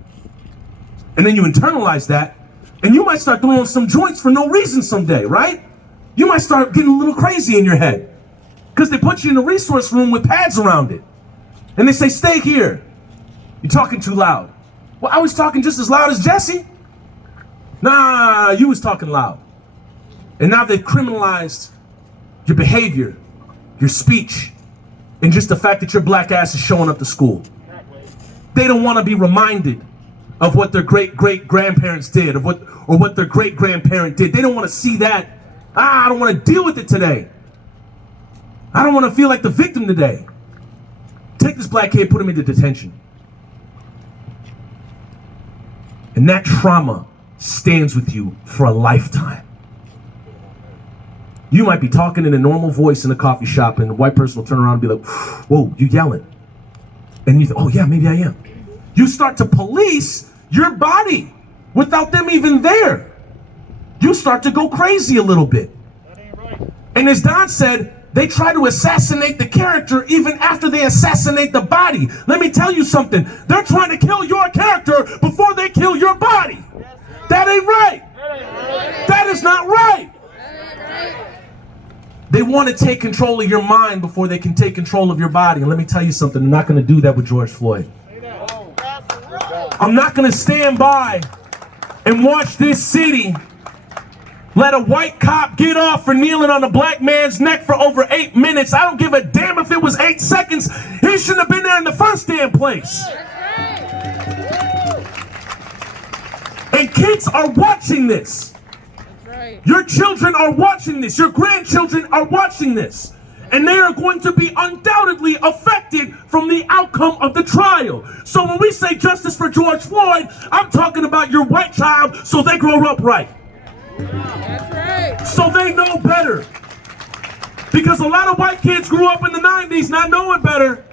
And then you internalize that, and you might start throwing some joints for no reason someday, right? You might start getting a little crazy in your head. Because they put you in a resource room with pads around it. And they say, stay here. You're talking too loud. Well, I was talking just as loud as Jesse. Nah, you was talking loud. And now they've criminalized your behavior, your speech, and just the fact that your black ass is showing up to school. They don't want to be reminded of what their great-great-grandparents did, or what their great-grandparent did. They don't want to see that. I don't want to deal with it today. I don't want to feel like the victim today. Take this black kid, put him into detention. And that trauma stands with you for a lifetime. You might be talking in a normal voice in a coffee shop, and a white person will turn around and be like, whoa, you yelling. And you think, oh yeah, maybe I am. You start to police your body without them even there. You start to go crazy a little bit. That ain't right. And as Don said, they try to assassinate the character even after they assassinate the body. Let me tell you something. They're trying to kill your character before they kill your body. That ain't right. That is not right. They want to take control of your mind before they can take control of your body. And let me tell you something, they're not going to do that with George Floyd. I'm not going to stand by and watch this city let a white cop get off for kneeling on a black man's neck for over 8 minutes. I don't give a damn if it was 8 seconds. He shouldn't have been there in the first damn place. And kids are watching this. Your children are watching this. Your grandchildren are watching this. And they are going to be undoubtedly affected from the outcome of the trial. So when we say justice for George Floyd, I'm talking about your white child so they grow up right. So they know better. Because a lot of white kids grew up in the 90s not knowing better.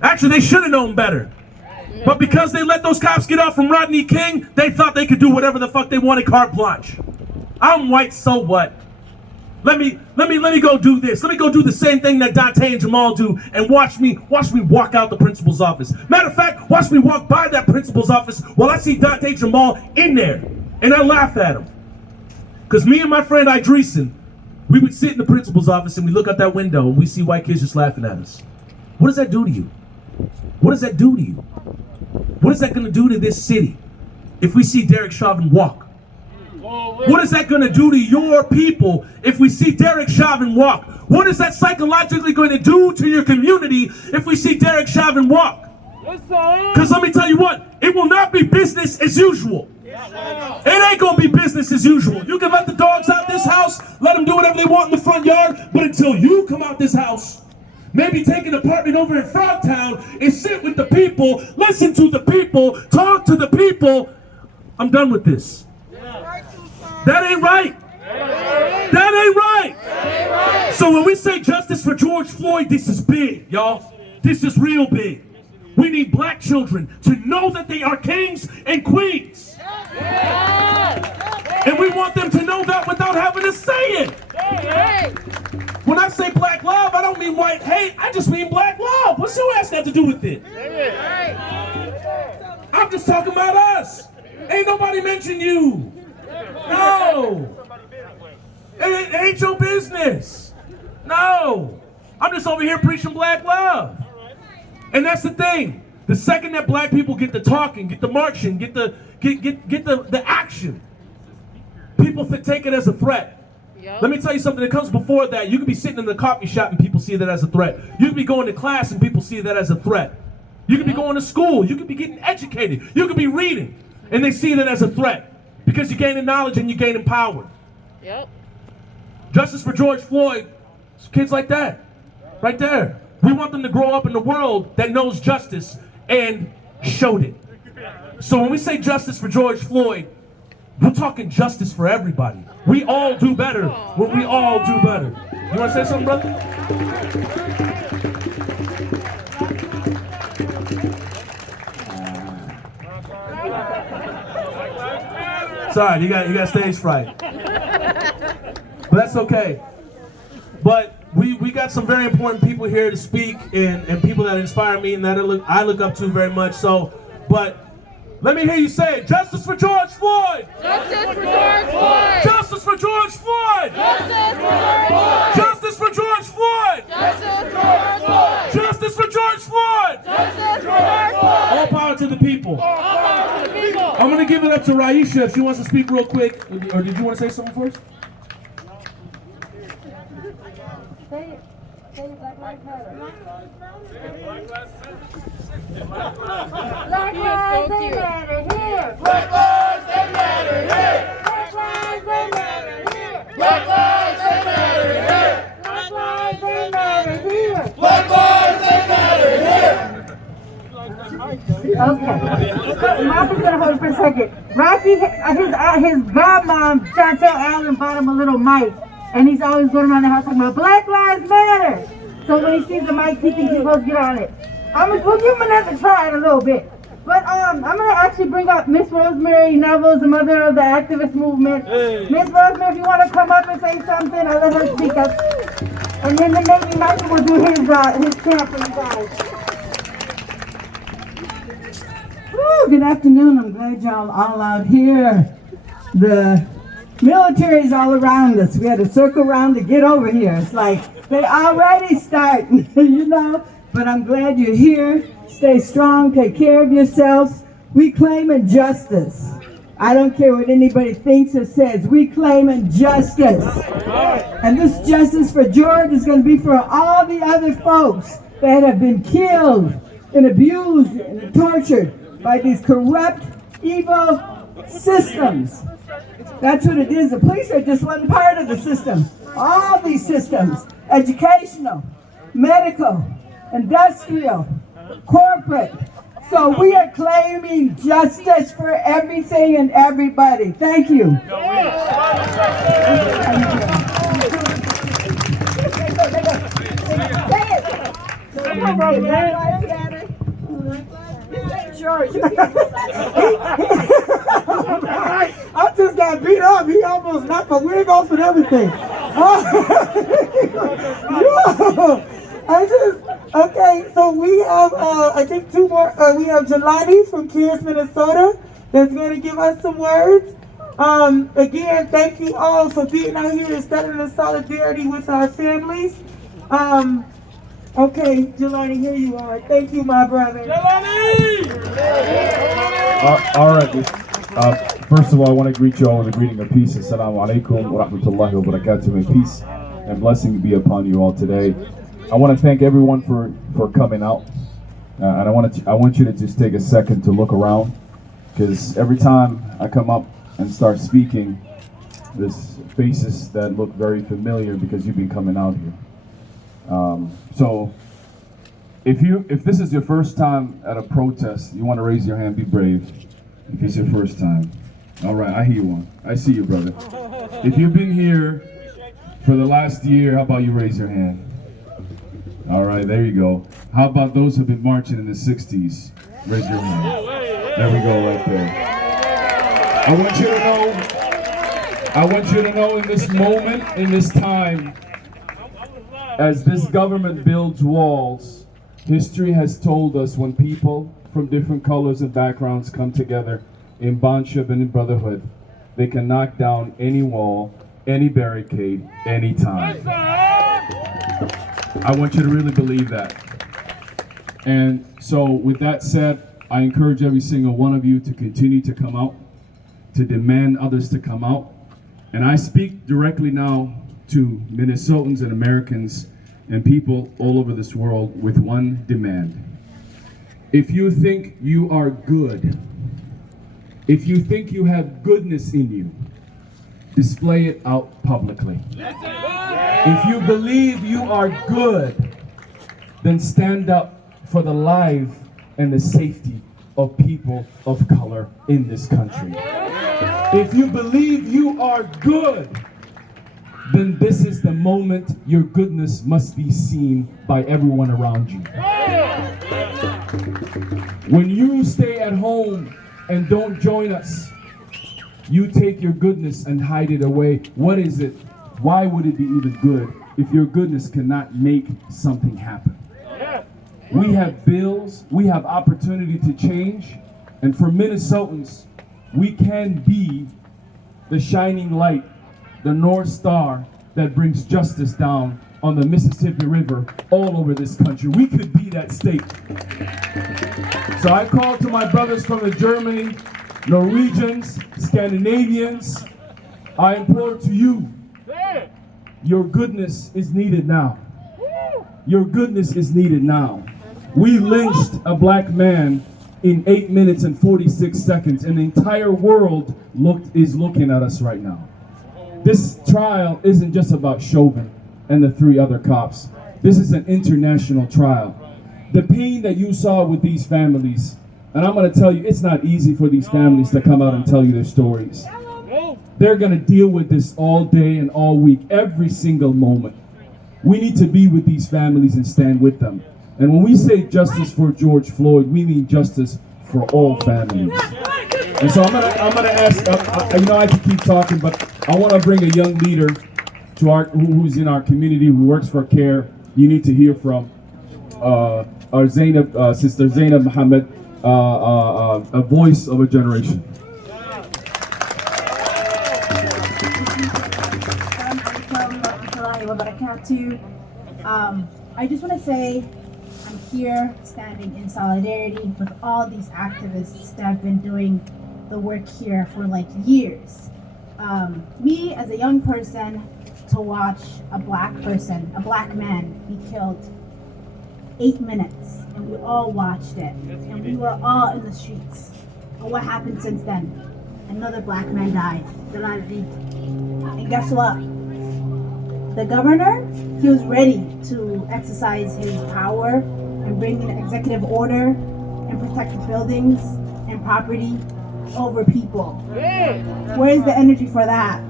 Actually, they should have known better. But because they let those cops get off from Rodney King, they thought they could do whatever the fuck they wanted, carte blanche. I'm white, so what? Let me go do this. Let me go do the same thing that Dante and Jamal do, and watch me walk out the principal's office. Matter of fact, watch me walk by that principal's office while I see Dante Jamal in there, and I laugh at him. Because me and my friend Idreessen, we would sit in the principal's office and we look out that window and we see white kids just laughing at us. What does that do to you? What does that do to you? What is that going to do to this city if we see Derek Chauvin walk? What is that going to do to your people if we see Derek Chauvin walk? What is that psychologically going to do to your community if we see Derek Chauvin walk? Because let me tell you what, it will not be business as usual. It ain't gonna be business as usual. You can let the dogs out this house, let them do whatever they want in the front yard, but until you come out this house, maybe take an apartment over in Frogtown and sit with the people, listen to the people, talk to the people, I'm done with this. That ain't right. That ain't right. So when we say justice for George Floyd, this is big, y'all. This is real big. We need black children to know that they are kings and queens. And we want them to know that without having to say it. When I say black love, I don't mean white hate. I just mean black love. What's your ass got to do with it? I'm just talking about us. Ain't nobody mentioned you. No. It ain't your business. No. I'm just over here preaching black love. And that's the thing. The second that black people get the talking, get the marching, get the action, people take it as a threat. Yep. Let me tell you something that comes before that. You could be sitting in the coffee shop and people see that as a threat. You could be going to class and people see that as a threat. You could be going to school. You could be getting educated. You could be reading and they see that as a threat because you're gaining knowledge and you're gaining power. Yep. Justice for George Floyd, kids like that. Right there. We want them to grow up in a world that knows justice and showed it. So when we say justice for George Floyd, we're talking justice for everybody. We all do better when we all do better. You want to say something, brother? Sorry, you got stage fright. But that's okay. But we got some very important people here to speak and people that inspire me and that I look up to very much. So, but let me hear you say it. Justice for George Floyd! Justice for George Floyd! Justice for George Floyd! Justice for George Floyd! Justice for George Floyd! Justice for George Floyd! Justice for George Floyd! Justice for George Floyd! All power to the people. All power to the people! I'm going to give it up to Raisha if she wants to speak real quick. Or did you want to say something first? Black Lives Matter. Black lives, they matter here. Black lives, they matter here. Black lives, they matter here. Black lives, they matter here. Black lives, they matter here. Okay. Martha's gonna hold it for a second. Rocky, his godmom, Chantel Allen, bought him a little mic, and he's always going around the house talking about Black Lives Matter. So when he sees the mic, he thinks he's supposed to get on it. We'll give him another try in a little bit. But I'm gonna actually bring up Miss Rosemary Neville, the mother of the activist movement. Miss Rosemary, if you want to come up and say something, I'll let her speak up. And then maybe Michael will do his chant for you guys. Woo, good afternoon. I'm glad y'all all out here. The military's all around us. We had to circle around to get over here. It's like they already starting, you know. But I'm glad you're here. Stay strong, take care of yourselves. We claim justice. I don't care what anybody thinks or says. We claim justice. And this justice for George is going to be for all the other folks that have been killed and abused and tortured by these corrupt, evil systems. That's what it is. The police are just one part of the system. All these systems, educational, medical, industrial, corporate. So we are claiming justice for everything and everybody. Thank you. I just got beat up. He almost knocked my wig off and everything. Okay, so we have, I think two more. We have Jelani from Cares, Minnesota, that's going to give us some words. Again, thank you all for being out here and standing in solidarity with our families. Okay, Jelani, here you are. Thank you, my brother. Jelani! All right. First of all, I want to greet you all with a greeting of peace. Assalamu alaikum wa rahmatullahi wa barakatuh. May peace and blessing be upon you all today. I want to thank everyone for coming out. And I want you to just take a second to look around, because every time I come up and start speaking, there's faces that look very familiar because you've been coming out here. So if this is your first time at a protest, you want to raise your hand, be brave. If it's your first time. All right, I hear one. I see you, brother. If you've been here for the last year, how about you raise your hand? All right, there you go. How about those who've been marching in the 60s? Raise your hand. There we go, right there. I want you to know in this moment, in this time, as this government builds walls, history has told us when people from different colors and backgrounds come together in bondship and in brotherhood, they can knock down any wall, any barricade, anytime. I want you to really believe that. And so with that said, I encourage every single one of you to continue to come out, to demand others to come out. And I speak directly now to Minnesotans and Americans and people all over this world with one demand. If you think you are good, if you think you have goodness in you, display it out publicly. If you believe you are good, then stand up for the life and the safety of people of color in this country. If you believe you are good, then this is the moment your goodness must be seen by everyone around you. When you stay at home and don't join us, you take your goodness and hide it away. What is it? Why would it be even good if your goodness cannot make something happen? We have bills, we have opportunity to change, and for Minnesotans, we can be the shining light, the North Star that brings justice down on the Mississippi River all over this country. We could be that state. So I call to my brothers from Germany, Norwegians, Scandinavians, I implore to you, your goodness is needed now. Your goodness is needed now. We lynched a black man in 8 minutes and 46 seconds, and the entire world is looking at us right now. This trial isn't just about Chauvin and the 3 other cops. This is an international trial. The pain that you saw with these families, and I'm going to tell you, it's not easy for these families to come out and tell you their stories. They're going to deal with this all day and all week, every single moment. We need to be with these families and stand with them. And when we say justice for George Floyd, we mean justice for all families. And so I'm gonna ask. I can keep talking, but I want to bring a young leader to who's in our community, who works for CARE. You need to hear from our sister Zainab Mohammed, a voice of a generation. I just want to say I'm here standing in solidarity with all these activists that have been doing the work here for like years. Me as a young person, to watch a black man be killed 8 minutes, and we all watched it, and we were all in the streets. And what happened since then? Another black man died. And guess what? The governor, he was ready to exercise his power and bring in executive order and protect buildings and property over people. Where's the energy for that?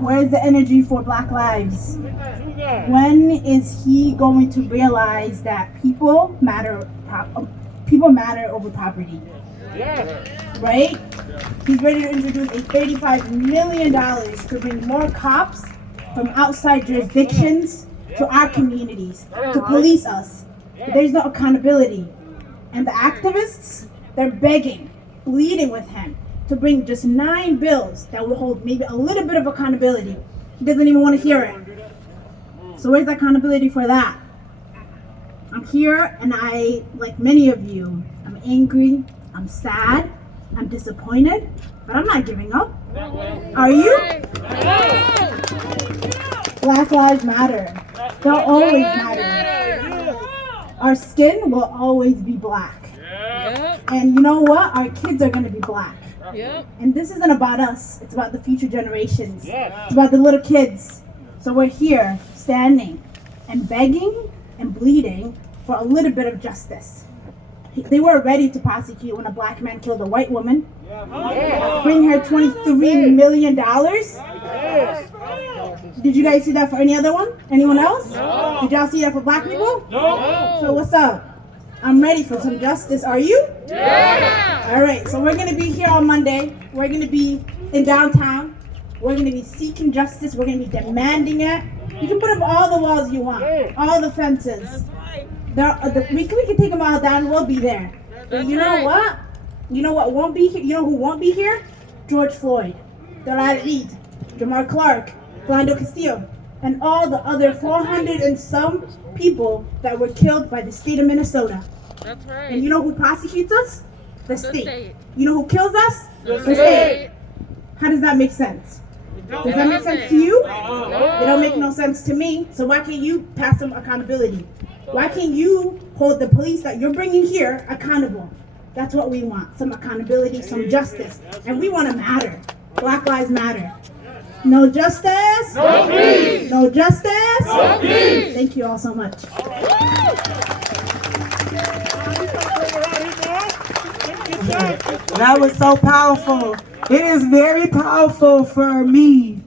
Where's the energy for Black lives? When is he going to realize that people matter over property? Right? He's ready to introduce a $35 million to bring more cops from outside jurisdictions to our communities, to police us. But there's no accountability. And the activists, they're begging, pleading with him to bring just 9 bills that will hold maybe a little bit of accountability. He doesn't even want to hear it. So where's the accountability for that? I'm here, and like many of you, I'm angry, I'm sad, I'm disappointed, but I'm not giving up. Are you? Black lives matter. They'll always matter. Our skin will always be black. And you know what? Our kids are going to be black. And this isn't about us. It's about the future generations. It's about the little kids. So we're here standing and begging and bleeding for a little bit of justice. They were ready to prosecute when a black man killed a white woman. Bring her $23 million. Did you guys see that for any other one? Anyone else? No. Did y'all see that for black people? No. So what's up? I'm ready for some justice. Are you? Yeah. All right. So we're going to be here on Monday. We're going to be in downtown. We're going to be seeking justice. We're going to be demanding it. You can put up all the walls you want, all the fences. We can take them all down. We'll be there. But you know what? You know what won't be here? You know who won't be here? George Floyd, Dalal Eid, Jamar Clark, Philando Castillo, and all the other 400 and some people that were killed by the state of Minnesota. That's right. And you know who prosecutes us? The state. You know who kills us? The state. How does that make sense? Does that make sense to you? No. It don't make no sense to me. So why can't you pass some accountability? Why can't you hold the police that you're bringing here accountable? That's what we want. Some accountability, some justice. And we want to matter. Black lives matter. No justice? No peace. No justice? No peace. Thank you all so much. That was so powerful. It is very powerful for me,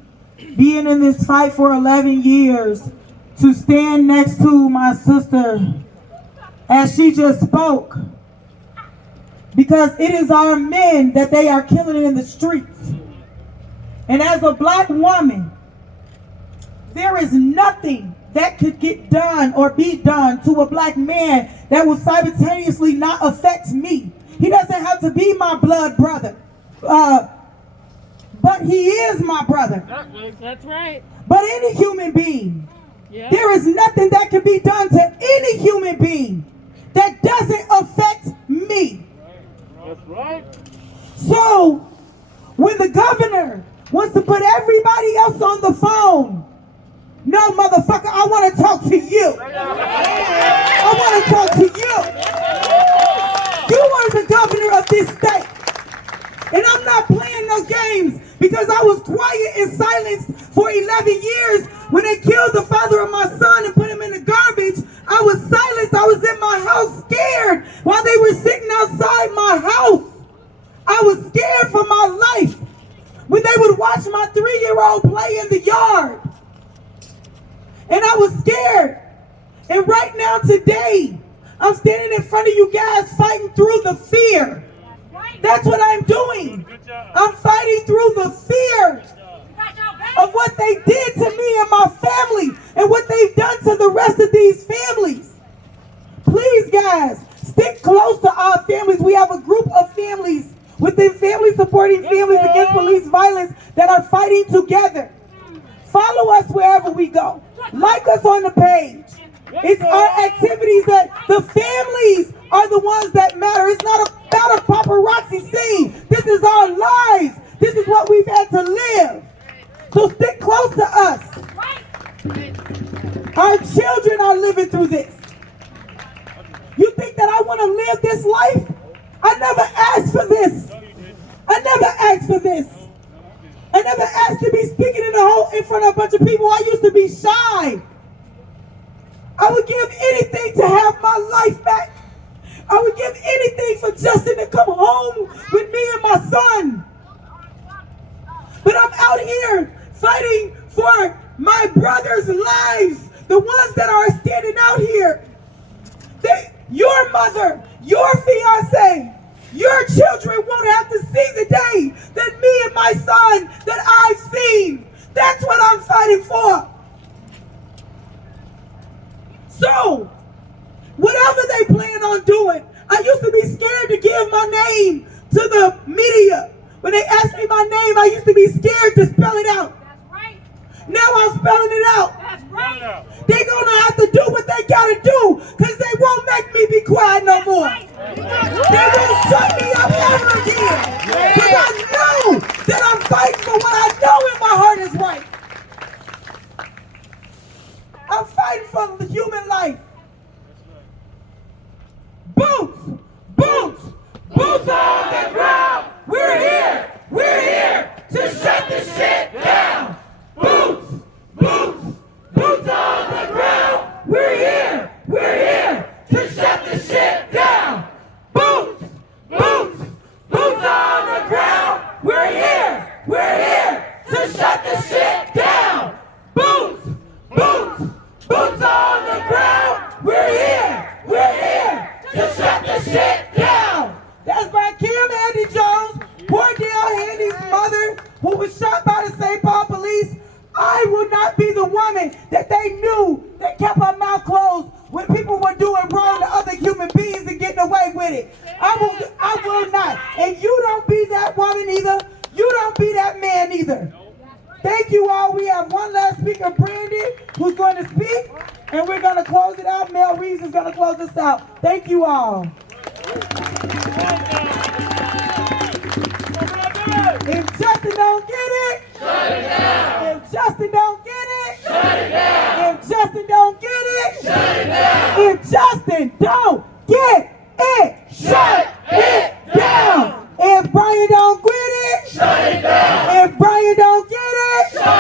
being in this fight for 11 years, to stand next to my sister as she just spoke. Because it is our men that they are killing in the streets. And as a black woman, there is nothing that could get done or be done to a black man that will simultaneously not affect me. He doesn't have to be my blood brother, but he is my brother. That's right. But any human being, Yeah. there is nothing that can be done to any human being that doesn't affect me. That's right. So, when the governor wants to put everybody else on the phone, no, motherfucker, I want to talk to you. I want to talk to you. You are the governor of this state. And I'm not playing no games, because I was quiet and silenced for 11 years when they killed the father of my son and put him in the garbage. I was silenced. I was in my house scared while they were sitting outside my house. I was scared for my life when they would watch my 3-year-old play in the yard. And I was scared. And right now, today, I'm standing in front of you guys fighting through the fear. That's what I'm doing. I'm fighting through the fear of what they did to me and my family and what they've done to the rest of these families. Please, guys, stick close to our families. We have a group of families within Family Supporting Families Against Police Violence that are fighting together. Follow us wherever we go. Like us on the page. It's our activities that the families are the ones that matter. It's not about a paparazzi scene. This is our lives. This is what we've had to live. So stick close to us. Our children are living through this. You think that I want to live this life? I never asked for this. I never asked for this. I never asked to be speaking in front of a bunch of people. I used to be shy. I would give anything to have my life back. I would give anything for Justin to come home with me and my son. But I'm out here fighting for my brother's lives, the ones that are standing out here. Your mother, your fiance, your children won't have to see the day that me and my son that I've seen. That's what I'm fighting for. So, whatever they plan on doing, I used to be scared to give my name to the media. When they asked me my name, I used to be scared to spell it out. That's right. Now I'm spelling it out. That's right. They're going to have to do what they got to do, because they won't make me be quiet no more. They won't shut me up ever again. Because I know that I'm fighting for what I know in my heart is right. I'm fighting for the human life. Boots! Boots! Boots on the ground! We're here! We're here to shut the shit down! Boots! Boots! Boots on the ground! We're here! We're here to shut the shit down! Boots! Boots! Boots on the ground! We're here! We're here to shut the shit down! Boots! Boots! Boots on the ground! We're here! We're here to shut the shit down! That's by Kim Andy Jones, poor Dale Handy's mother, who was shot by the St. Paul police. I will not be the woman that they knew that kept her mouth closed when people were doing wrong to other human beings and getting away with it. I will not. And you don't be that woman either. You don't be that man either. Thank you all. We have one last speaker, Brandon, who's going to speak, and we're going to close it out. Mel Reeves is going to close us out. Thank you all. If Justin don't get it, shut it down. If Justin don't get it, shut it down. If Justin don't get it, shut it down. If Justin don't get it, shut it down. If Brian don't get it, shut it down. If Brian don't get it, shut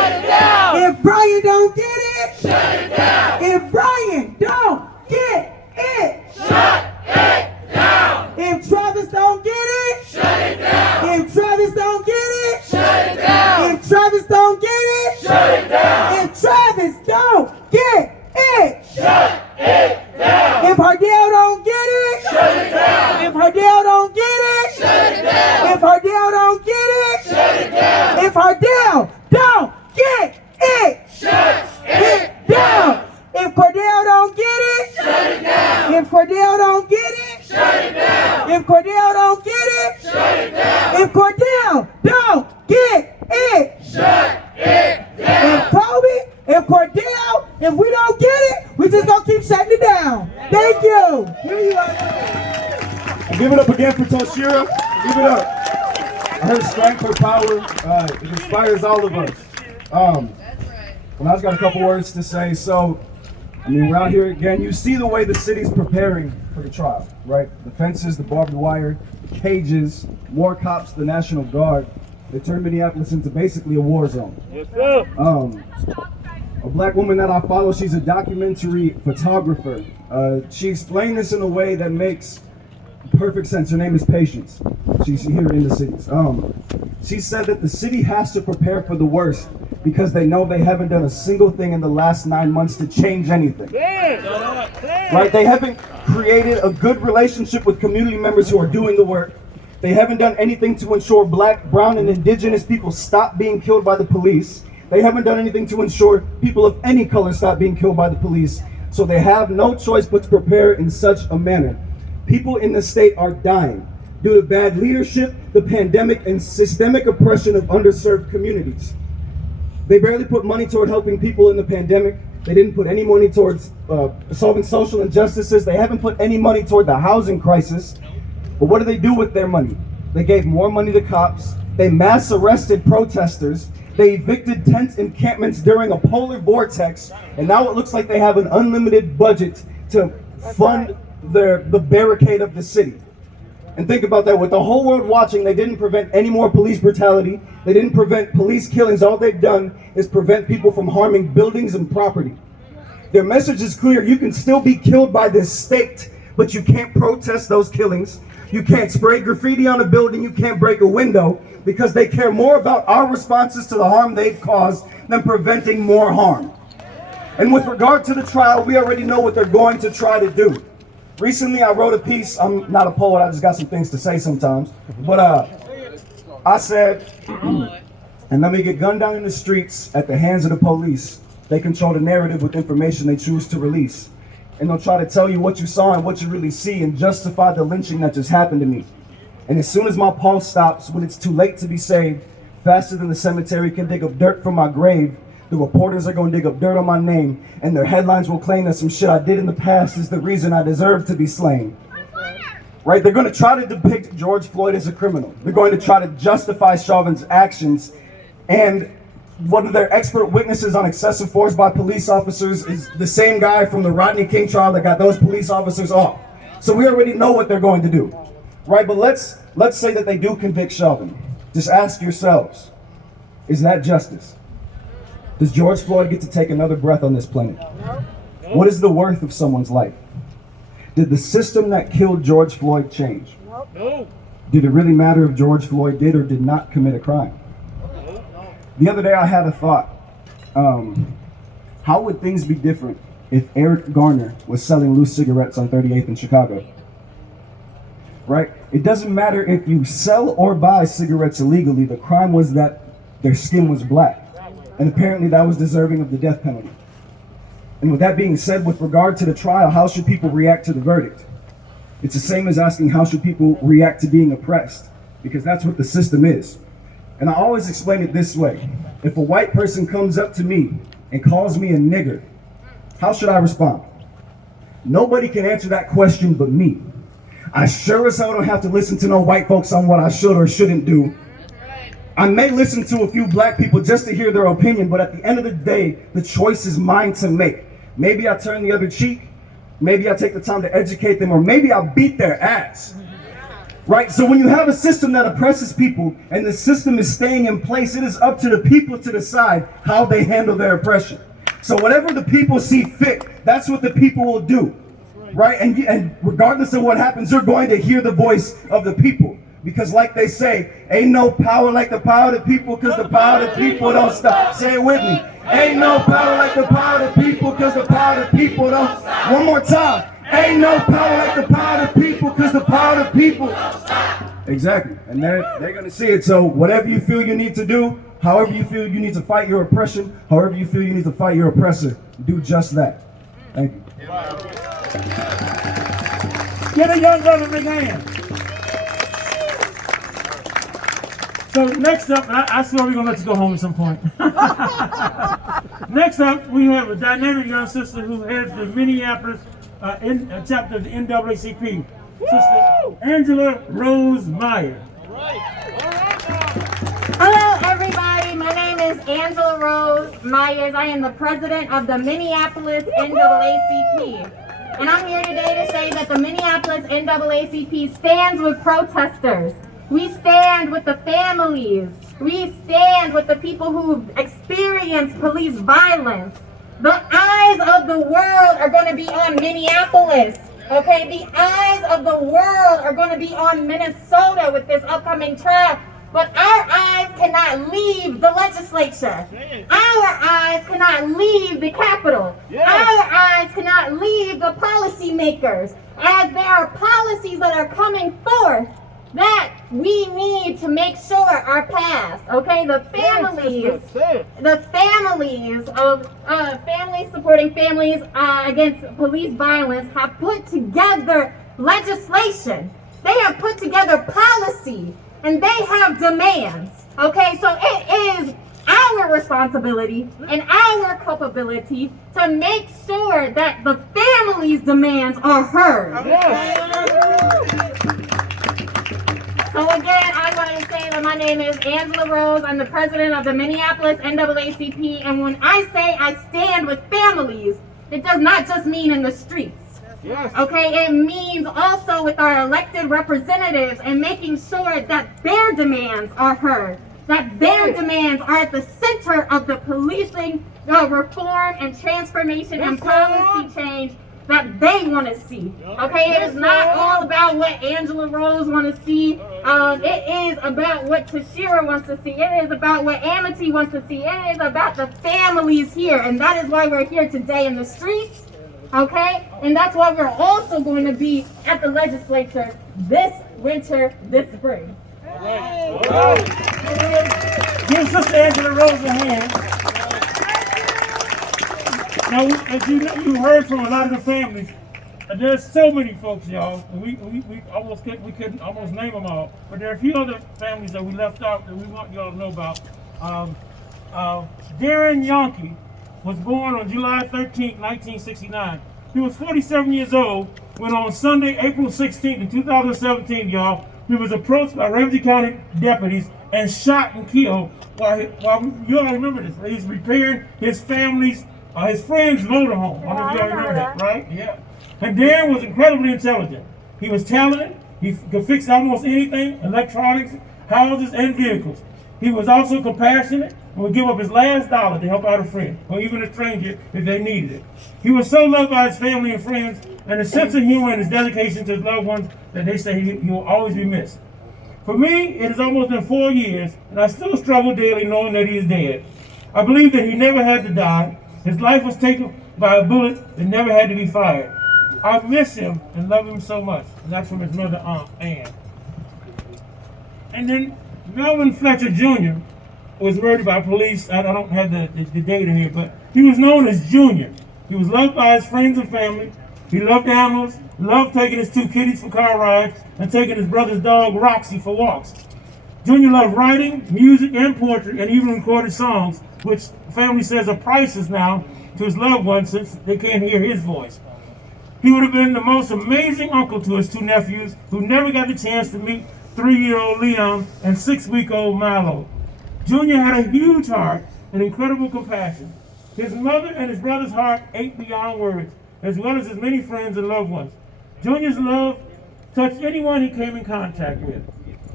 Give it up again for Toshira. Give it up. Her strength, her power, it inspires all of us. And I've got a couple words to say. So, I mean, we're out here again. You see the way the city's preparing for the trial, right? The fences, the barbed wire, the cages, more cops, the National Guard. They turned Minneapolis into basically a war zone. Yes, sir. A black woman that I follow, she's a documentary photographer. She explained this in a way that makes perfect sense. Her name is Patience. She's here in the cities. She said that the city has to prepare for the worst because they know they haven't done a single thing in the last 9 months to change anything. Right? They haven't created a good relationship with community members who are doing the work. They haven't done anything to ensure black, brown, and indigenous people stop being killed by the police. They haven't done anything to ensure people of any color stop being killed by the police. So they have no choice but to prepare in such a manner. People in the state are dying due to bad leadership, the pandemic, and systemic oppression of underserved communities. They barely put money toward helping people in the pandemic. They didn't put any money towards solving social injustices. They haven't put any money toward the housing crisis. But what do they do with their money? They gave more money to cops. They mass arrested protesters. They evicted tent encampments during a polar vortex. And now it looks like they have an unlimited budget to fund the barricade of the city. And think about that, with the whole world watching, they didn't prevent any more police brutality. They didn't prevent police killings. All they've done is prevent people from harming buildings and property. Their message is clear. You can still be killed by this state, but you can't protest those killings. You can't spray graffiti on a building. You can't break a window, because they care more about our responses to the harm they've caused than preventing more harm. And with regard to the trial, we already know what they're going to try to do. Recently, I wrote a piece. I'm not a poet. I just got some things to say sometimes. But I said, and let me get gunned down in the streets at the hands of the police. They control the narrative with information they choose to release. And they'll try to tell you what you saw and what you really see and justify the lynching that just happened to me. And as soon as my pulse stops, when it's too late to be saved, faster than the cemetery can dig up dirt from my grave, the reporters are going to dig up dirt on my name, and their headlines will claim that some shit I did in the past is the reason I deserve to be slain. Right? They're going to try to depict George Floyd as a criminal. They're going to try to justify Chauvin's actions. And one of their expert witnesses on excessive force by police officers is the same guy from the Rodney King trial that got those police officers off. So we already know what they're going to do. Right? But let's say that they do convict Chauvin. Just ask yourselves, is that justice? Does George Floyd get to take another breath on this planet? What is the worth of someone's life? Did the system that killed George Floyd change? No. Did it really matter if George Floyd did or did not commit a crime? The other day I had a thought. How would things be different if Eric Garner was selling loose cigarettes on 38th in Chicago? Right? It doesn't matter if you sell or buy cigarettes illegally. The crime was that their skin was black. And apparently that was deserving of the death penalty. And with that being said, with regard to the trial, how should people react to the verdict? It's the same as asking how should people react to being oppressed, because that's what the system is. And I always explain it this way. If a white person comes up to me and calls me a nigger, how should I respond? Nobody can answer that question but me. I sure as hell don't have to listen to no white folks on what I should or shouldn't do. I may listen to a few black people just to hear their opinion, but at the end of the day, the choice is mine to make. Maybe I turn the other cheek, maybe I take the time to educate them, or maybe I beat their ass. Right? So when you have a system that oppresses people and the system is staying in place, it is up to the people to decide how they handle their oppression. So whatever the people see fit, that's what the people will do. Right? And regardless of what happens, you're going to hear the voice of the people. Because like they say, ain't no power like the power of the people, because the power of the people don't stop. Say it with me. Ain't no power like the power of the people, because the power of the people don't stop. One more time. Ain't no power like the power of the people, because the power of the people don't stop. Exactly. And they're going to see it. So whatever you feel you need to do, however you feel you need to fight your oppression, however you feel you need to fight your oppressor, do just that. Thank you. Get a young brother big hand. So next up, I swear we're gonna let you go home at some point. Next up, we have a dynamic young sister who heads the Minneapolis chapter of the NAACP. Sister Angela Rose Meyer. Hello, everybody. My name is Angela Rose Myers. I am the president of the Minneapolis NAACP. And I'm here today to say that the Minneapolis NAACP stands with protesters. We stand with the families. We stand with the people who've experienced police violence. The eyes of the world are going to be on Minneapolis. Okay, the eyes of the world are going to be on Minnesota with this upcoming trial. But our eyes cannot leave the legislature. Our eyes cannot leave the Capitol. Our eyes cannot leave the policymakers, as there are policies that are coming forth that we need to make sure are passed. Okay, the families of families supporting families against police violence have put together legislation. They have put together policy. And they have demands, okay? So it is our responsibility and our culpability to make sure that the family's demands are heard. So again, I want to say that my name is Angela Rose. I'm the president of the Minneapolis NAACP. And when I say I stand with families, it does not just mean in the streets. Okay, it means also with our elected representatives and making sure that their demands are heard, that their demands are at the center of the policing reform and transformation and policy change that they want to see. Okay, it is not all about what Angela Rose wants to see. It is about what Tashira wants to see. It is about what Amity wants to see. It is about the families here, and that is why we're here today in the streets. Okay, and that's why we're also going to be at the legislature this winter, this spring. Give Sister Angela Rose a hand. Now, as you heard from a lot of the families, there's so many folks, y'all. We couldn't almost name them all, but there are a few other families that we left out that we want y'all to know about. Darren Yonke was born on July 13, 1969. He was 47 years old when on Sunday, April 16th in 2017, y'all, he was approached by Ramsey County deputies and shot and killed while you all remember this. He's repairing his friend's motorhome. I don't know if you all remember that, right? Yeah. And Darren was incredibly intelligent. He was talented. He could fix almost anything, electronics, houses, and vehicles. He was also compassionate and would give up his last dollar to help out a friend, or even a stranger if they needed it. He was so loved by his family and friends, and his sense of humor and his dedication to his loved ones that they say he will always be missed. For me, it has almost been 4 years, and I still struggle daily knowing that he is dead. I believe that he never had to die. His life was taken by a bullet that never had to be fired. I miss him and love him so much. And that's from his mother, Aunt Ann. And then Melvin Fletcher Jr. was murdered by police. I don't have the date in here, but he was known as Junior. He was loved by his friends and family. He loved animals, loved taking his 2 kitties for car rides, and taking his brother's dog, Roxy, for walks. Junior loved writing, music, and poetry, and even recorded songs, which the family says are priceless now to his loved ones since they can't hear his voice. He would have been the most amazing uncle to his 2 nephews who never got the chance to meet 3-year-old Leon and 6-week-old Milo. Junior had a huge heart and incredible compassion. His mother and his brother's heart ate beyond words, as well as his many friends and loved ones. Junior's love touched anyone he came in contact with.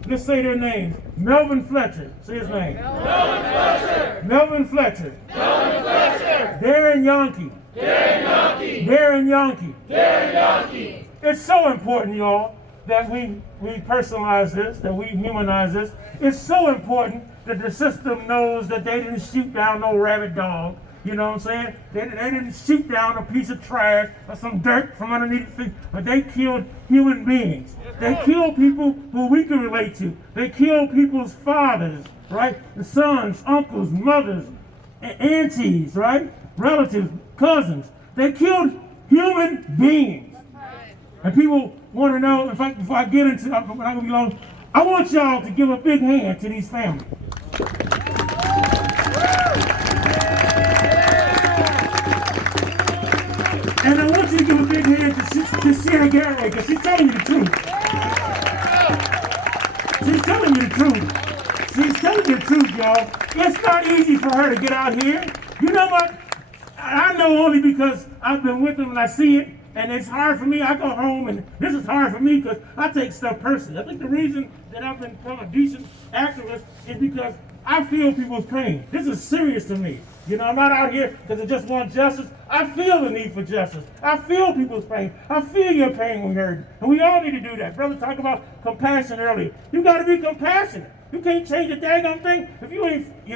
Let's say their names. Melvin Fletcher. Say his name. Melvin Fletcher. Melvin Fletcher. Melvin Fletcher. Darren Yonke. Darren Yonke. Darren Yonke. Darren Yonke. It's so important, y'all, that we personalize this, that we humanize this. It's so important that the system knows that they didn't shoot down no rabid dog. You know what I'm saying? They didn't shoot down a piece of trash or some dirt from underneath the feet, but they killed human beings. They killed people who we can relate to. They killed people's fathers, right? The sons, uncles, mothers, aunties, right? Relatives, cousins. They killed human beings. And people want to know, in fact, before I get into it, I'm not going to be long, I want y'all to give a big hand to these families. And I want you to give a big hand to Sister to Sarah Garrett because she's telling you the truth. She's telling you the truth. She's telling you the truth, y'all. It's not easy for her to get out here. You know what? I know only because I've been with them and I see it, and it's hard for me. I go home, and this is hard for me because I take stuff personally. I think the reason that I've become a decent activist is because I feel people's pain. This is serious to me. You know, I'm not out here because I just want justice. I feel the need for justice. I feel people's pain. I feel your pain when you're hurt. And we all need to do that. Brother talked about compassion earlier. You got to be compassionate. You can't change a daggone thing if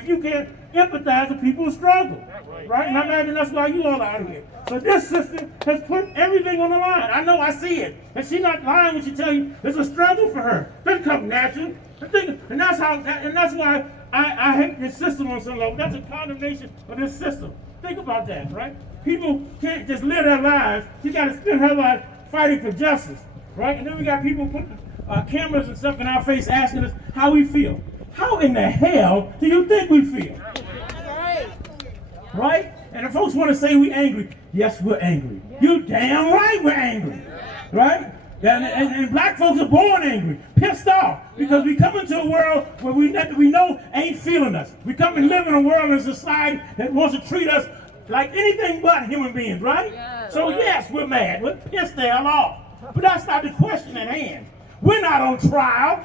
you can't empathize with people's struggle. Right? And I imagine that's why you all out here. So this sister has put everything on the line. I know, I see it. And she's not lying when she tells you it's a struggle for her. It doesn't come natural. And that's why I hate this system on some level. That's a condemnation of this system. Think about that, right? People can't just live their lives. She got to spend her life fighting for justice, right? And then we got people putting cameras and stuff in our face asking us how we feel. How in the hell do you think we feel? Right? And if folks want to say we angry, yes, we're angry. You damn right we're angry, right? And black folks are born angry, pissed off, because we come into a world where we know ain't feeling us. We come and live in a world and society that wants to treat us like anything but human beings, right? So yes, we're mad. We're pissed the hell off. But that's not the question at hand. We're not on trial,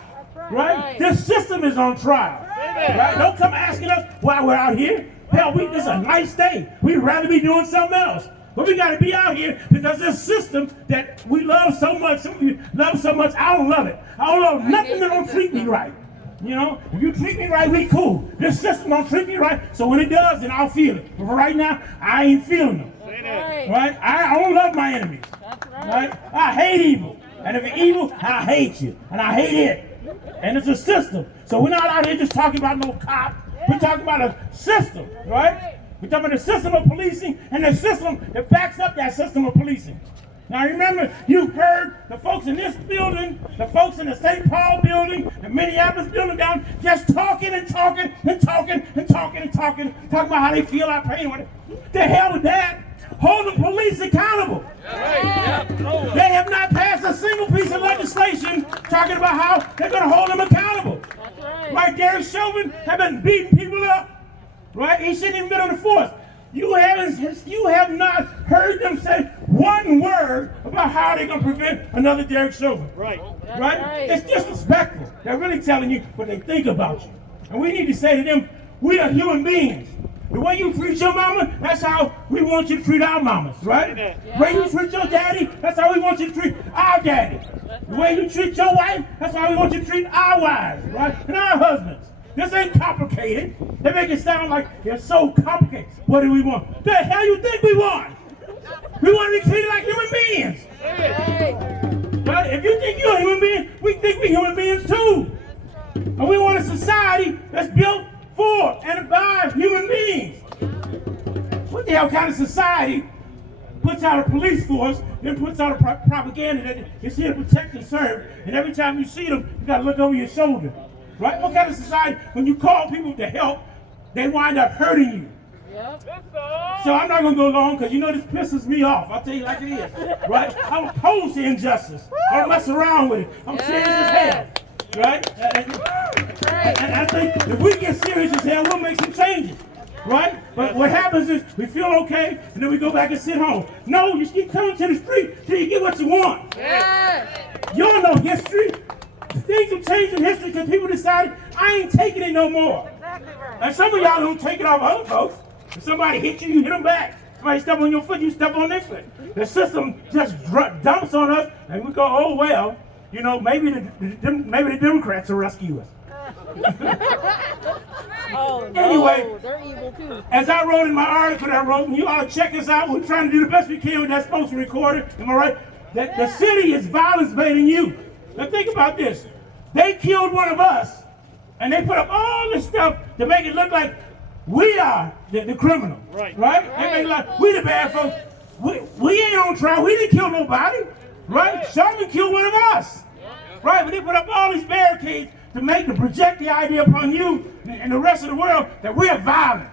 right? This system is on trial, right? Don't come asking us why we're out here. Hell, this is a nice day. We'd rather be doing something else. But we got to be out here because this system that we love so much, some of you love so much, I don't love it. I don't love nothing that don't treat me right. You know, if you treat me right, we cool. This system don't treat me right, so when it does, then I'll feel it. But for right now, I ain't feeling them. Right? I don't love my enemies. Right? I hate evil. And if it's evil, I hate you. And I hate it. And it's a system. So we're not out here just talking about no cop. We're talking about a system, right? We're talking about the system of policing and the system that backs up that system of policing. Now remember, you've heard the folks in this building, the folks in the St. Paul building, the Minneapolis building down, just talking and talking and talking and talking and talking about how they feel our pain. What the hell with that? Hold the police accountable. They have not passed a single piece of legislation talking about how they're going to hold them accountable. Right, Derek Chauvin have been beating people up. Right? He shouldn't even been on the force. You have not heard them say one word about how they're going to prevent another Derek Chauvin. Right? It's disrespectful. They're really telling you what they think about you. And we need to say to them, we are human beings. The way you treat your mama, that's how we want you to treat our mamas, right? The way you treat your daddy, that's how we want you to treat our daddy. The way you treat your wife, that's how we want you to treat our wives, right? And our husbands. This ain't complicated. They make it sound like it's so complicated. What do we want? The hell you think we want? We want to be treated like human beings. But if you think you're a human being, we think we're human beings too. And we want a society that's built for and by human beings. What the hell kind of society puts out a police force, then puts out a propaganda that is here to protect and serve, and every time you see them, you gotta look over your shoulder. Right? What kind of society, when you call people to help, they wind up hurting you? So I'm not gonna go long because you know this pisses me off. I'll tell you like it is. Right? I'm opposed to injustice. I don't mess around with it. I'm serious as hell. Right? And I think if we get serious as hell, we'll make some changes. Right? But what happens is we feel okay and then we go back and sit home. No, you keep coming to the street till you get what you want. You don't know history. Things have changed in history because people decided, I ain't taking it no more. And some of y'all don't take it off other folks. If somebody hits you, you hit them back. Somebody step on your foot, you step on their foot. The system just dumps on us, and we go, oh, well, you know, maybe the Democrats will rescue us. Anyway, they're evil too. As I wrote in my article that I wrote, and you ought to check us out, we're trying to do the best we can with that spoken recorder. Am I right? The city is violence-baiting you. Now think about this. They killed one of us, and they put up all this stuff to make it look like we are the criminal. Right? They make it like we the bad folks. We ain't on trial. We didn't kill nobody. Right? Chauvin killed one of us. Right? But they put up all these barricades to project the idea upon you and the rest of the world that we are violent.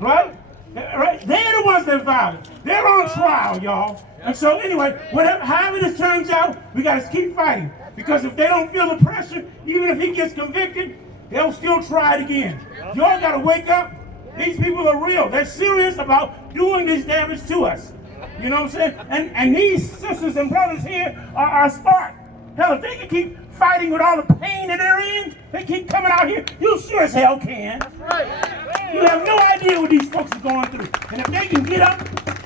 Right? Right? They're the ones that are violent. They're on trial, y'all. And so anyway, however this turns out, we got to keep fighting. Because if they don't feel the pressure, even if he gets convicted, they'll still try it again. Y'all got to wake up. These people are real. They're serious about doing this damage to us. You know what I'm saying? And these sisters and brothers here are smart. Hell, if they can keep fighting with all the pain that they're in, they keep coming out here, you sure as hell can. That's right. You have no idea what these folks are going through. And if they can get up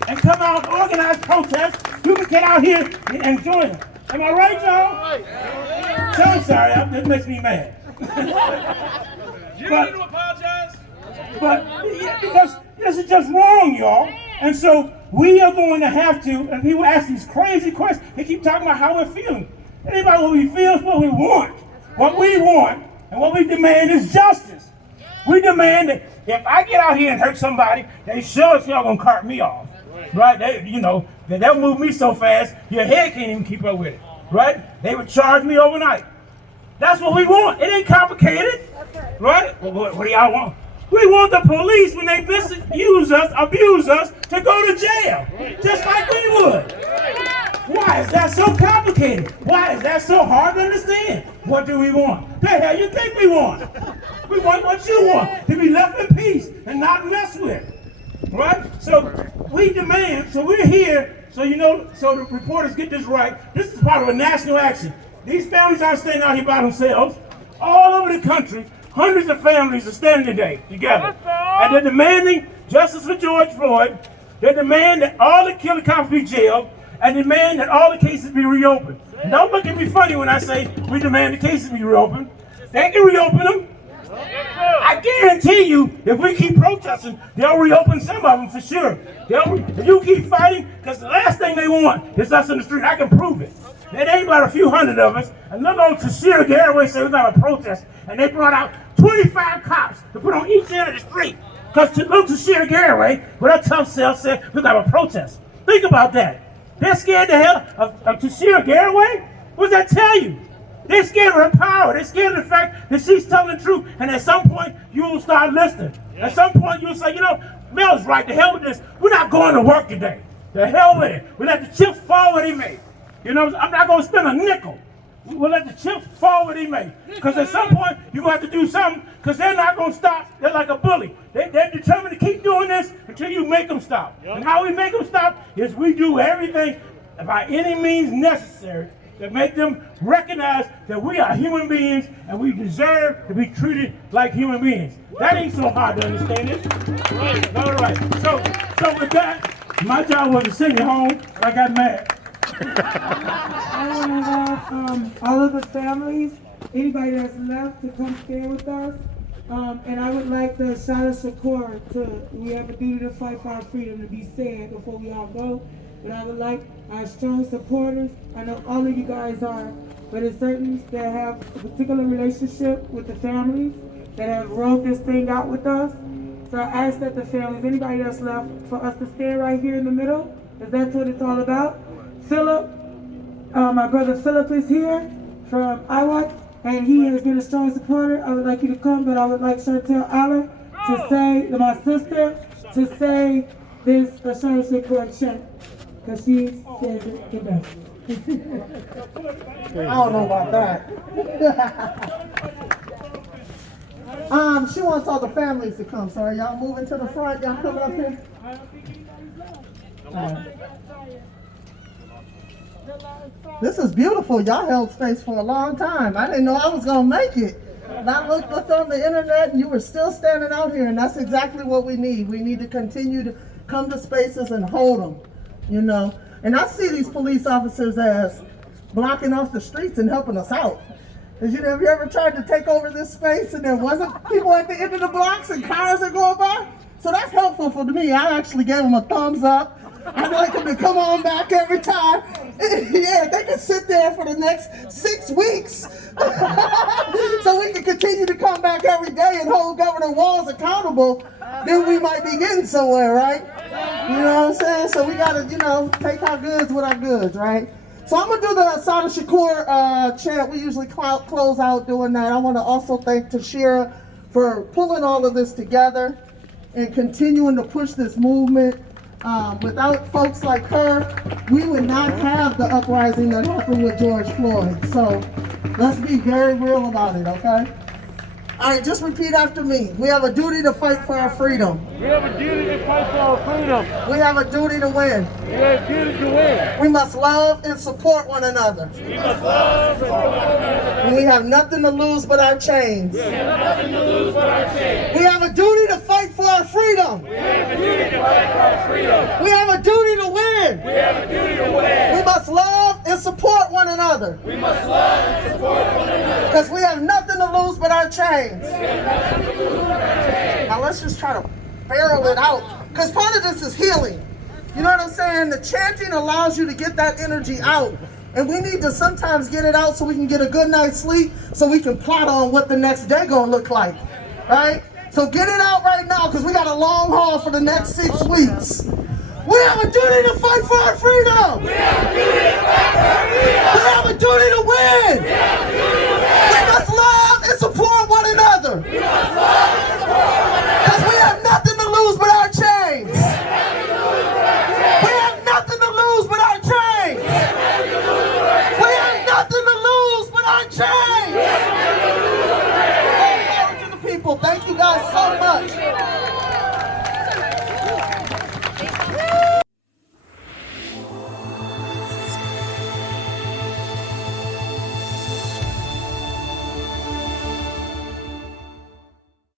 and come out and organize protests, you can get out here and join them. Am I right, y'all? Right. So I'm sorry, that makes me mad. You don't need to apologize. But because this is just wrong, y'all. And so we are going to have to, and people ask these crazy questions, they keep talking about how we're feeling. It ain't about what we feel, it's what we want. What we want and what we demand is justice. We demand that if I get out here and hurt somebody, they sure as hell gonna cart me off. Right? They'll move me so fast, your head can't even keep up with it. Right? They would charge me overnight. That's what we want. It ain't complicated. Right? What do y'all want? We want the police, when they misuse us, abuse us, to go to jail. Just like we would. Why is that so complicated? Why is that so hard to understand? What do we want? The hell you think we want? We want what you want, to be left in peace and not messed with. Right? So we demand, so we're here, so so the reporters get this right. This is part of a national action. These families aren't staying out here by themselves. All over the country, hundreds of families are standing today together. And they're demanding justice for George Floyd. They demand that all the killer cops be jailed, and demand that all the cases be reopened. And don't look at me funny when I say we demand the cases be reopened. They can reopen them. I guarantee you, if we keep protesting, they'll reopen some of them for sure. If you keep fighting, because the last thing they want is us in the street. I can prove it. There ain't about a few hundred of us. And little old Tashira Garraway said we're going to protest, and they brought out 25 cops to put on each end of the street. Because little Tashira Garraway, with her tough self, said we're going to protest. Think about that. They're scared to hell of Tashira Garraway? What does that tell you? They're scared of her power. They're scared of the fact that she's telling the truth. And at some point, you will start listening. At some point, you'll say, Mel's right. The hell with this. We're not going to work today. The hell with it. We let the chips fall where they may. I'm not going to spend a nickel. We'll let the chips fall where they may. Because at some point, you're going to have to do something, because they're not going to stop. They're like a bully. They're determined to keep doing this until you make them stop. And how we make them stop is we do everything by any means necessary to make them recognize that we are human beings and we deserve to be treated like human beings. That ain't so hard to understand, is it? Right. All right. So with that, my job was to send you home. I got mad. I want to have all of the families, anybody that's left, to come stand with us. And I would like the Shada Shakur we have a duty to fight for our freedom, to be said before we all go. But I would like our strong supporters, I know all of you guys are, but it's certain that have a particular relationship with the families that have rode this thing out with us. So I ask that the families, anybody that's left, for us to stand right here in the middle, because that's what it's all about. Philip, my brother Philip is here from Iowa, and he has been a strong supporter. I would like you to come, but I would like Chantel Allen to say, my sister, to say this Shada Shakur chant, because she says it the best. I don't know about that. She wants all the families to come, so are y'all moving to the front? Y'all coming up here? This is beautiful. Y'all held space for a long time. I didn't know I was going to make it. And I looked on the internet and you were still standing out here, and that's exactly what we need. We need to continue to come to spaces and hold them, And I see these police officers as blocking off the streets and helping us out. Have you ever tried to take over this space and there wasn't people at the end of the blocks and cars are going by? So that's helpful for me. I actually gave them a thumbs up. I'd like them to come on back every time. Yeah, they can sit there for the next 6 weeks. So we can continue to come back every day and hold Governor Walz accountable. Then we might be getting somewhere, right? You know what I'm saying? So we gotta, take our goods with our goods, right? So I'm gonna do the Shada Shakur chant. We usually close out doing that. I wanna also thank Tashira for pulling all of this together. and continuing to push this movement. Without folks like her, we would not have the uprising that happened with George Floyd. So let's be very real about it, okay? All right, just repeat after me. We have a duty to fight for our freedom. We have a duty to fight for our freedom. We have a duty to win. We have a duty to win. We must love and support one another. We must love and support one another. We have nothing to lose but our chains. We have nothing to lose but our chains. We have a duty to fight for our freedom. We have a duty to fight for our freedom. We have a duty to win. We have a duty to win. We must love and support one another. We must love and support one another. Because we have nothing to lose but our chains. Now let's just try to barrel it out. Because part of this is healing. You know what I'm saying? The chanting allows you to get that energy out. And we need to sometimes get it out so we can get a good night's sleep, so we can plot on what the next day gonna look like, right? So get it out right now, because we got a long haul for the next 6 weeks. We have a duty to fight for our freedom. We have a duty to fight for our freedom. We have a duty to win. We have a duty to win. We must love and support one another. We must love and support one another. Because we have nothing to lose but our chains. We have nothing to lose but our chains. We have nothing to lose but our chains. All power to the people. Thank you guys so much.